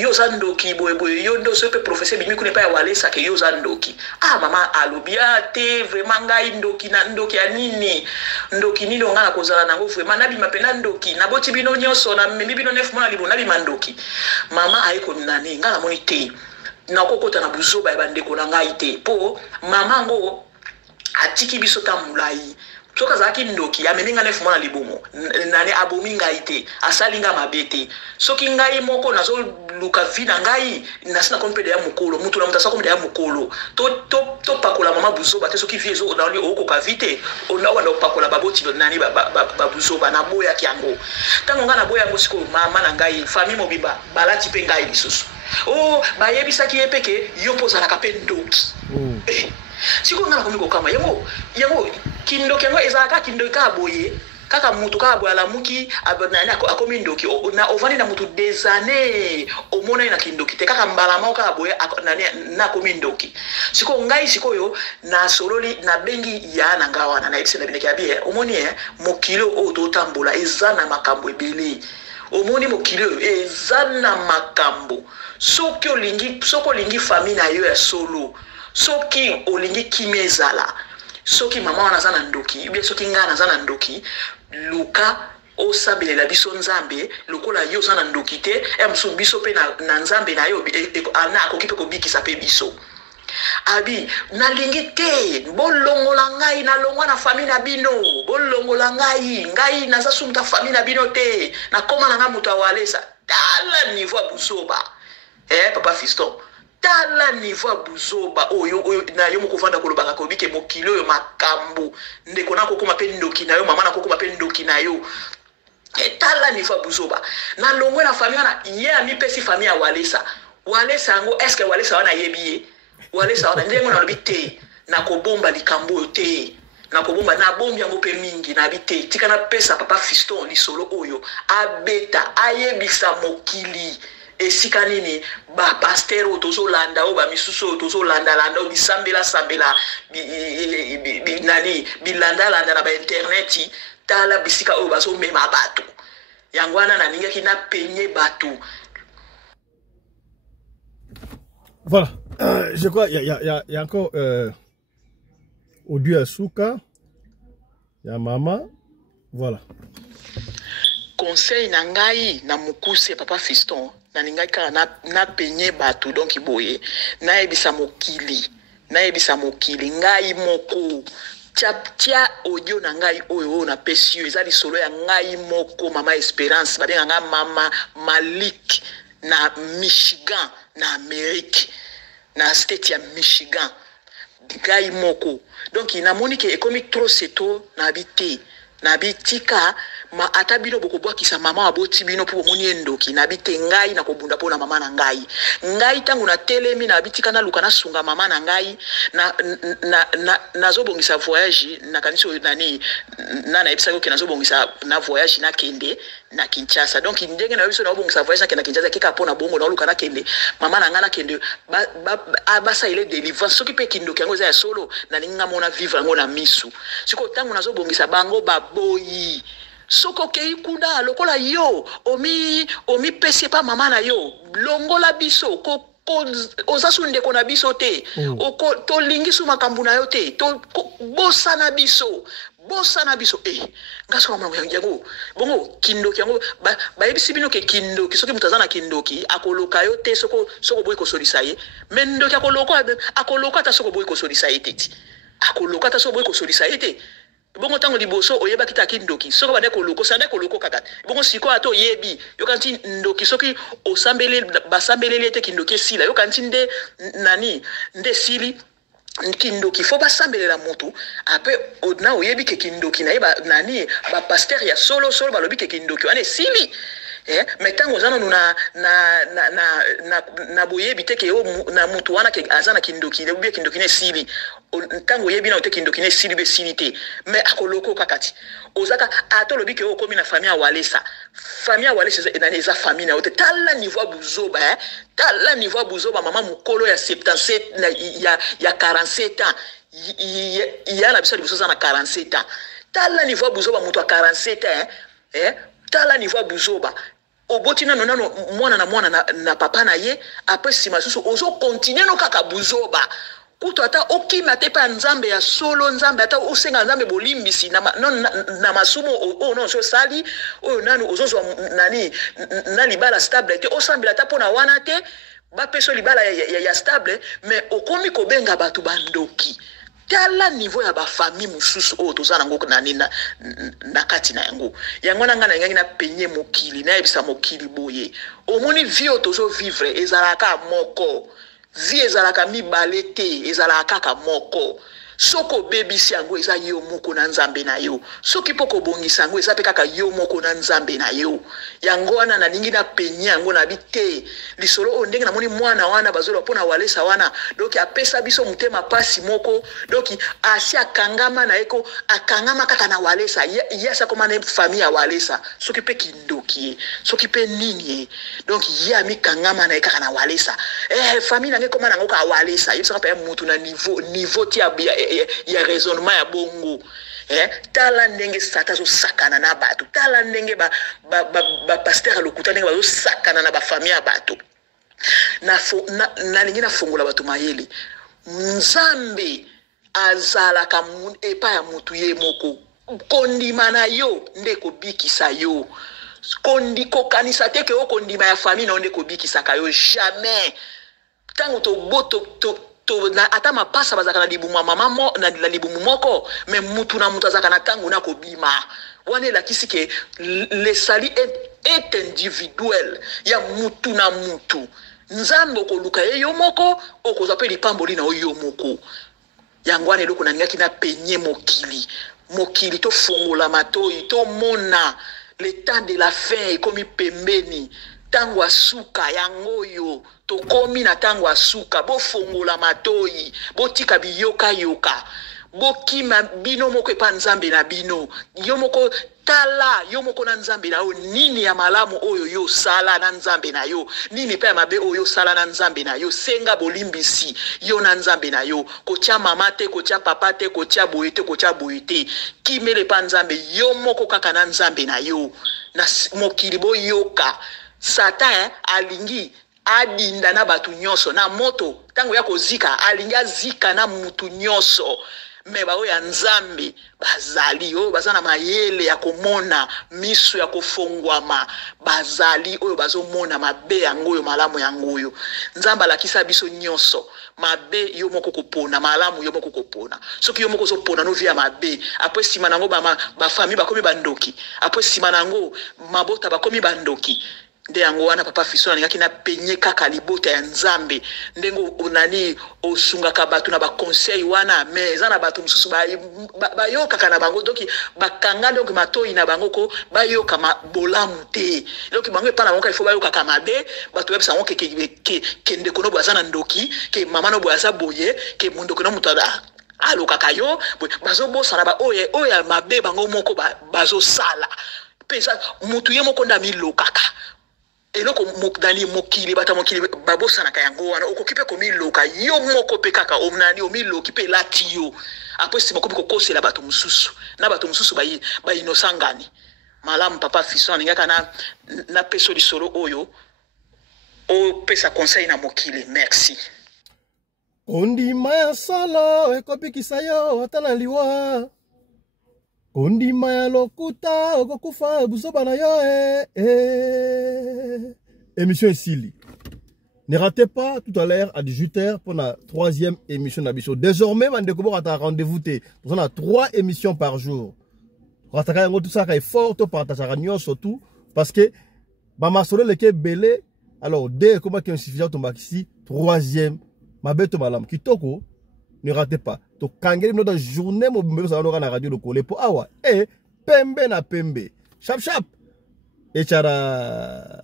yo za ndoki boye yo ndo sope professeur bimi kuna pa ya walesa ke yo za ndoki mama alobia te vraiment ngai ndoki na ndoki ya nini ndoki nini ngana kozala nango vraiment nabi mapena ndoki naboti bino nyonso na memi bino 9 mois na libo nabi mandoki mama ayiko nani ngana moni te na kokota na buzoba ya bandeko na ngai te po mama ngo atiki biso tamulai soka zaki ndoki ameninga 9 mois na libomo nani abomi ngai te asalinga mabete soki ngai moko nazo luka vina ngai nasina kompede ya mukolo mutu na mutasa kompede ya mukolo to pakola mama buzoba te soki viezo onali okoka vite ona wana pakola baboti nani babuzoba na boya kiango tango ngana boya ngo siko mama na ngai famille mobimba balati pe ngai lisusu bayebisaki epeke yo pozala ka pe ndoki siko ngana komiko kama yango kindoki yango ezalaka kindoki ka boye kaka mutu ka boya lamuki abonana akomi ndoki na ovani na mutu des années omona ina kindoki te kaka mbala moko ka boye na komi ndoki siko ngai sikoyo na sololi na bengi ya na ngawana na ibise na bineki abie omoni mokilo o to tambola ezana makambo ebele omoni mokilo ezana makambo soki olingi famille na yo ya solo soki olingi kimezala soki mama wana za na ndoki bien soki nga na za na ndoki luka osabelela biso nzambe lokola yo za na ndoki te mso biso pe na nzambe na yo ana akoki pe kobikisa pe biso abi nalingi te bolongola ngai nalongwa na famille na bino bolongola ngai naza sumta famille na bino te nakoma na nga mutu awalesa tala niveau buzoba papa fiston tala niveau buzoba oyo na yo mokovanda kolobaka kobike mokilo yo makambo ndeko na kokoma pe ndoki na yo mama na kokoma pe ndoki na yo tala niveau buzoba na longwe na famille wana ye ami pesi famille ya walesa ngo est-ce que walesa wana yebiye walesa wana ndengo na lobi te na kobomba likambo te na kobomba na bombi yango pe mingi na bite tika na pesa papa fiston lisolo oyo abeta ayebisa mokili esika nini ba pasteur tozolanda o ba misusu tozolanda landa o bisambela nani bilanda landa na ba internet tala bisika o bazo mema bato yangwana na ninga kina penye bato. Voilà, je crois il y a encore audio à Souka, il y a maman, voilà. Conseil nangai na mukuse papa fiston na ningai ka na penye bato donc boye na ebisa mokili nayebisa mokili ngai moko tia audio na ngai oyo na pesio ezali solo ya ngai moko mama Esperance babenga nga mama Malik na Michigan na Amérique na state ya Michigan ngai moko donc inamoni ke ekomi trop seto na bité na bitika ma atabino bokobwa kisa mama aboti bino po moni endoki na bite ngai na kobunda po na mama na ngai tangu na telemi na bitika na luka na sunga mama na ngai na zobongisa voyage na kaniso nani na ebisa ko ke na zobongisa na voyage na kende na Kinshasa donc ndenge na biso na obongisa voyage na Kinshasa keka po na bongo na luka na kende mama na ngana kende basa ile deliverance soki pe kindoki yango za ya solo na ninga mona vivre ngo na misu siko tangu na zobongisa bango baboyi soko kei kuna lokola yo omi pese pa mama na yo longola biso ko ozasunde kona biso te oko to lingisu makambu na yo te to bosa na biso ngaso kama yango bongo kindoki yango ba yebisi bino ke kindoki soki mutazana kindoki akoloka yo te soko boy ko solisa ye mendoki akoloka ta soko boy ko solisa ye te akoloka ta soko boy ko solisa ye te bongo tango liboso oyeba kita kindoki soko bande koloko sande koloko kaka bongo siko ato yebi yokanti ndoki soki basambelele te kindoki sila yokanti nde nani nde sili kindoki fo basambelela mutu ape na oyebi ke kindoki na yeba nani ba pasteur ya solo balobi ke kindoki ane sili mais tango zana na boyebi te ke na mutu wana ke azana kindoki le bie kindoki ne sili tango yebi na te kindoki ne sili be silité mais akoloko kakati ozaka atolobi ke okomi na famille Walesa na eza famille na ote tala niveau buzoba mama mukolo ya 77 ya 47 ans ya na biso liboso za na 47 ans tala niveau buzoba mutu a 47 ans tala niveau buzoba obotina nonano mwana na papa na ye après sima susu ozo continuer no kaka buzoba kuto ata okima te pa nzambe ya solo nzambe ata osenga nzambe bolimbisi na masumo o non so sali o nanu ozozo nani na libala stable te osambela ta pona wana te ba peso libala ya stable mais okomi ko benga batu bandoki tala niveau ya ba famille mususu o tozana ngoko nani na kati na yango na ngana ngangi na penye mokili na ebisa mokili boye omoni vie tozo vivre ezalaka moko vie ezalaka mibale te ezalaka kaka moko soko bebisi yango eza yo moko na nzambe na yo soki poko bongisa yango eza pe kaka yo moko na nzambe na yo yango wana na lingi na penye yango na bite lisolo ndenge na moni mwana wana bazolo pona Walesa wana donc apesa biso mutema pasi moko donc asi akangama na eko akangama kaka na Walesa yasa koma na famille ya Walesa soki pe kindoki soki pe nini donc ya mi kangama na kaka na Walesa famille na koma na ngoka Walesa yisa pa mutu na niveau tia ya raisonnement ya bongo tala ndenge sata zo sakana na bato tala ndenge ba pasteur lokuta ndenge bazo sakana na ba famille ya bato na lingi na fungola bato mayele nzambe azalaka epa ya mutu ye moko kondima na yo nde kobikisa yo kokanisa te ke okondima ya famille na nde kobikisaka yo jamais tango to na ata mapasa bazaka na libumu mama na libumu moko mais mutu na mutu azaka na tango na kobima wane la kisike le sali est individuel ya mutu na mutu nzambe okoluka yo moko okoza pe lipamboli na yo moko yango ane loko na ngaki na penye mokili to fongola matoi to mona le temps de la fin ekomi pembeni tango asuka yango yo tokomi na tango asuka bofongola matoi botika biyoka bokima bino moko epa nzambe na bino yo moko tala yo moko na nzambe na yo nini ya malamu oyo yo sala na nzambe na yo nini pe mabe oyo sala na nzambe na yo senga bolimbisi yo na nzambe na yo kotia mama te kotia papa te kotia boyete kimele pa nzambe yo moko kaka na nzambe na yo na mokili boyoka Satan alingi adinda na batu nyonso na moto tango ya kozika alingi azika na mutu nyonso me ba oya nzambe bazali oyo bazana mayele ya komona miso ya kofongwama bazali oyo bazomona mabe yango oyo malamu yango oyo nzamba lakisa biso nyonso mabe yo moko kopona malamu yo moko kopona soki yo moko zopona no via mabe après sima nango ba famille bakomi bandoki après sima nango mabota bakomi bandoki nde yango wana papa Fiston alingaki na penye kaka libota ya nzambe ndengo onani osungaka bato na ba conseil wana mais ezana bato mususu bayoka kana bango donc bakanga donc matoi na bango ko bayoka bolamu te donc bango epana bango il faut bayoka kama be bato yebisa ngo ke ndeko no bwazana ndoki ke mama no bwaza boye ke mundoko no mutada aloka kayo bazo bosana ba oya mabe bango moko bazo sala pesa mutu ye moko nda milokaka eloko mokdani mokili bata mokili babosana kayango wana okokipe komiloka yo moko pe kaka omnani omiloki pe latio après si makobi kokosela bato mususu na bato mususu ba inosangani malamu papa Fiston ngaka na peso lisolo oyo o pesa conseil na mokili merci ondima ya solo ekopikisa yo atala liwa ondima ya lokuta okokufa buzoba na yo Émission Sili. Ne ratez pas tout à l'heure à 18h pour la 3e émission d'Abisso. Désormais, on découvre à rendez-vous. On a 3 émissions par jour. Tout ça est fort, surtout parce que ma solo le ke belé alors dès comment qui est suffisant ton maxi 3e ma bête malam kitoko ne ratez pas to kangeli notre journée mo bimbe ça na radio le coller pour awa pembe na pembe chap chap et chara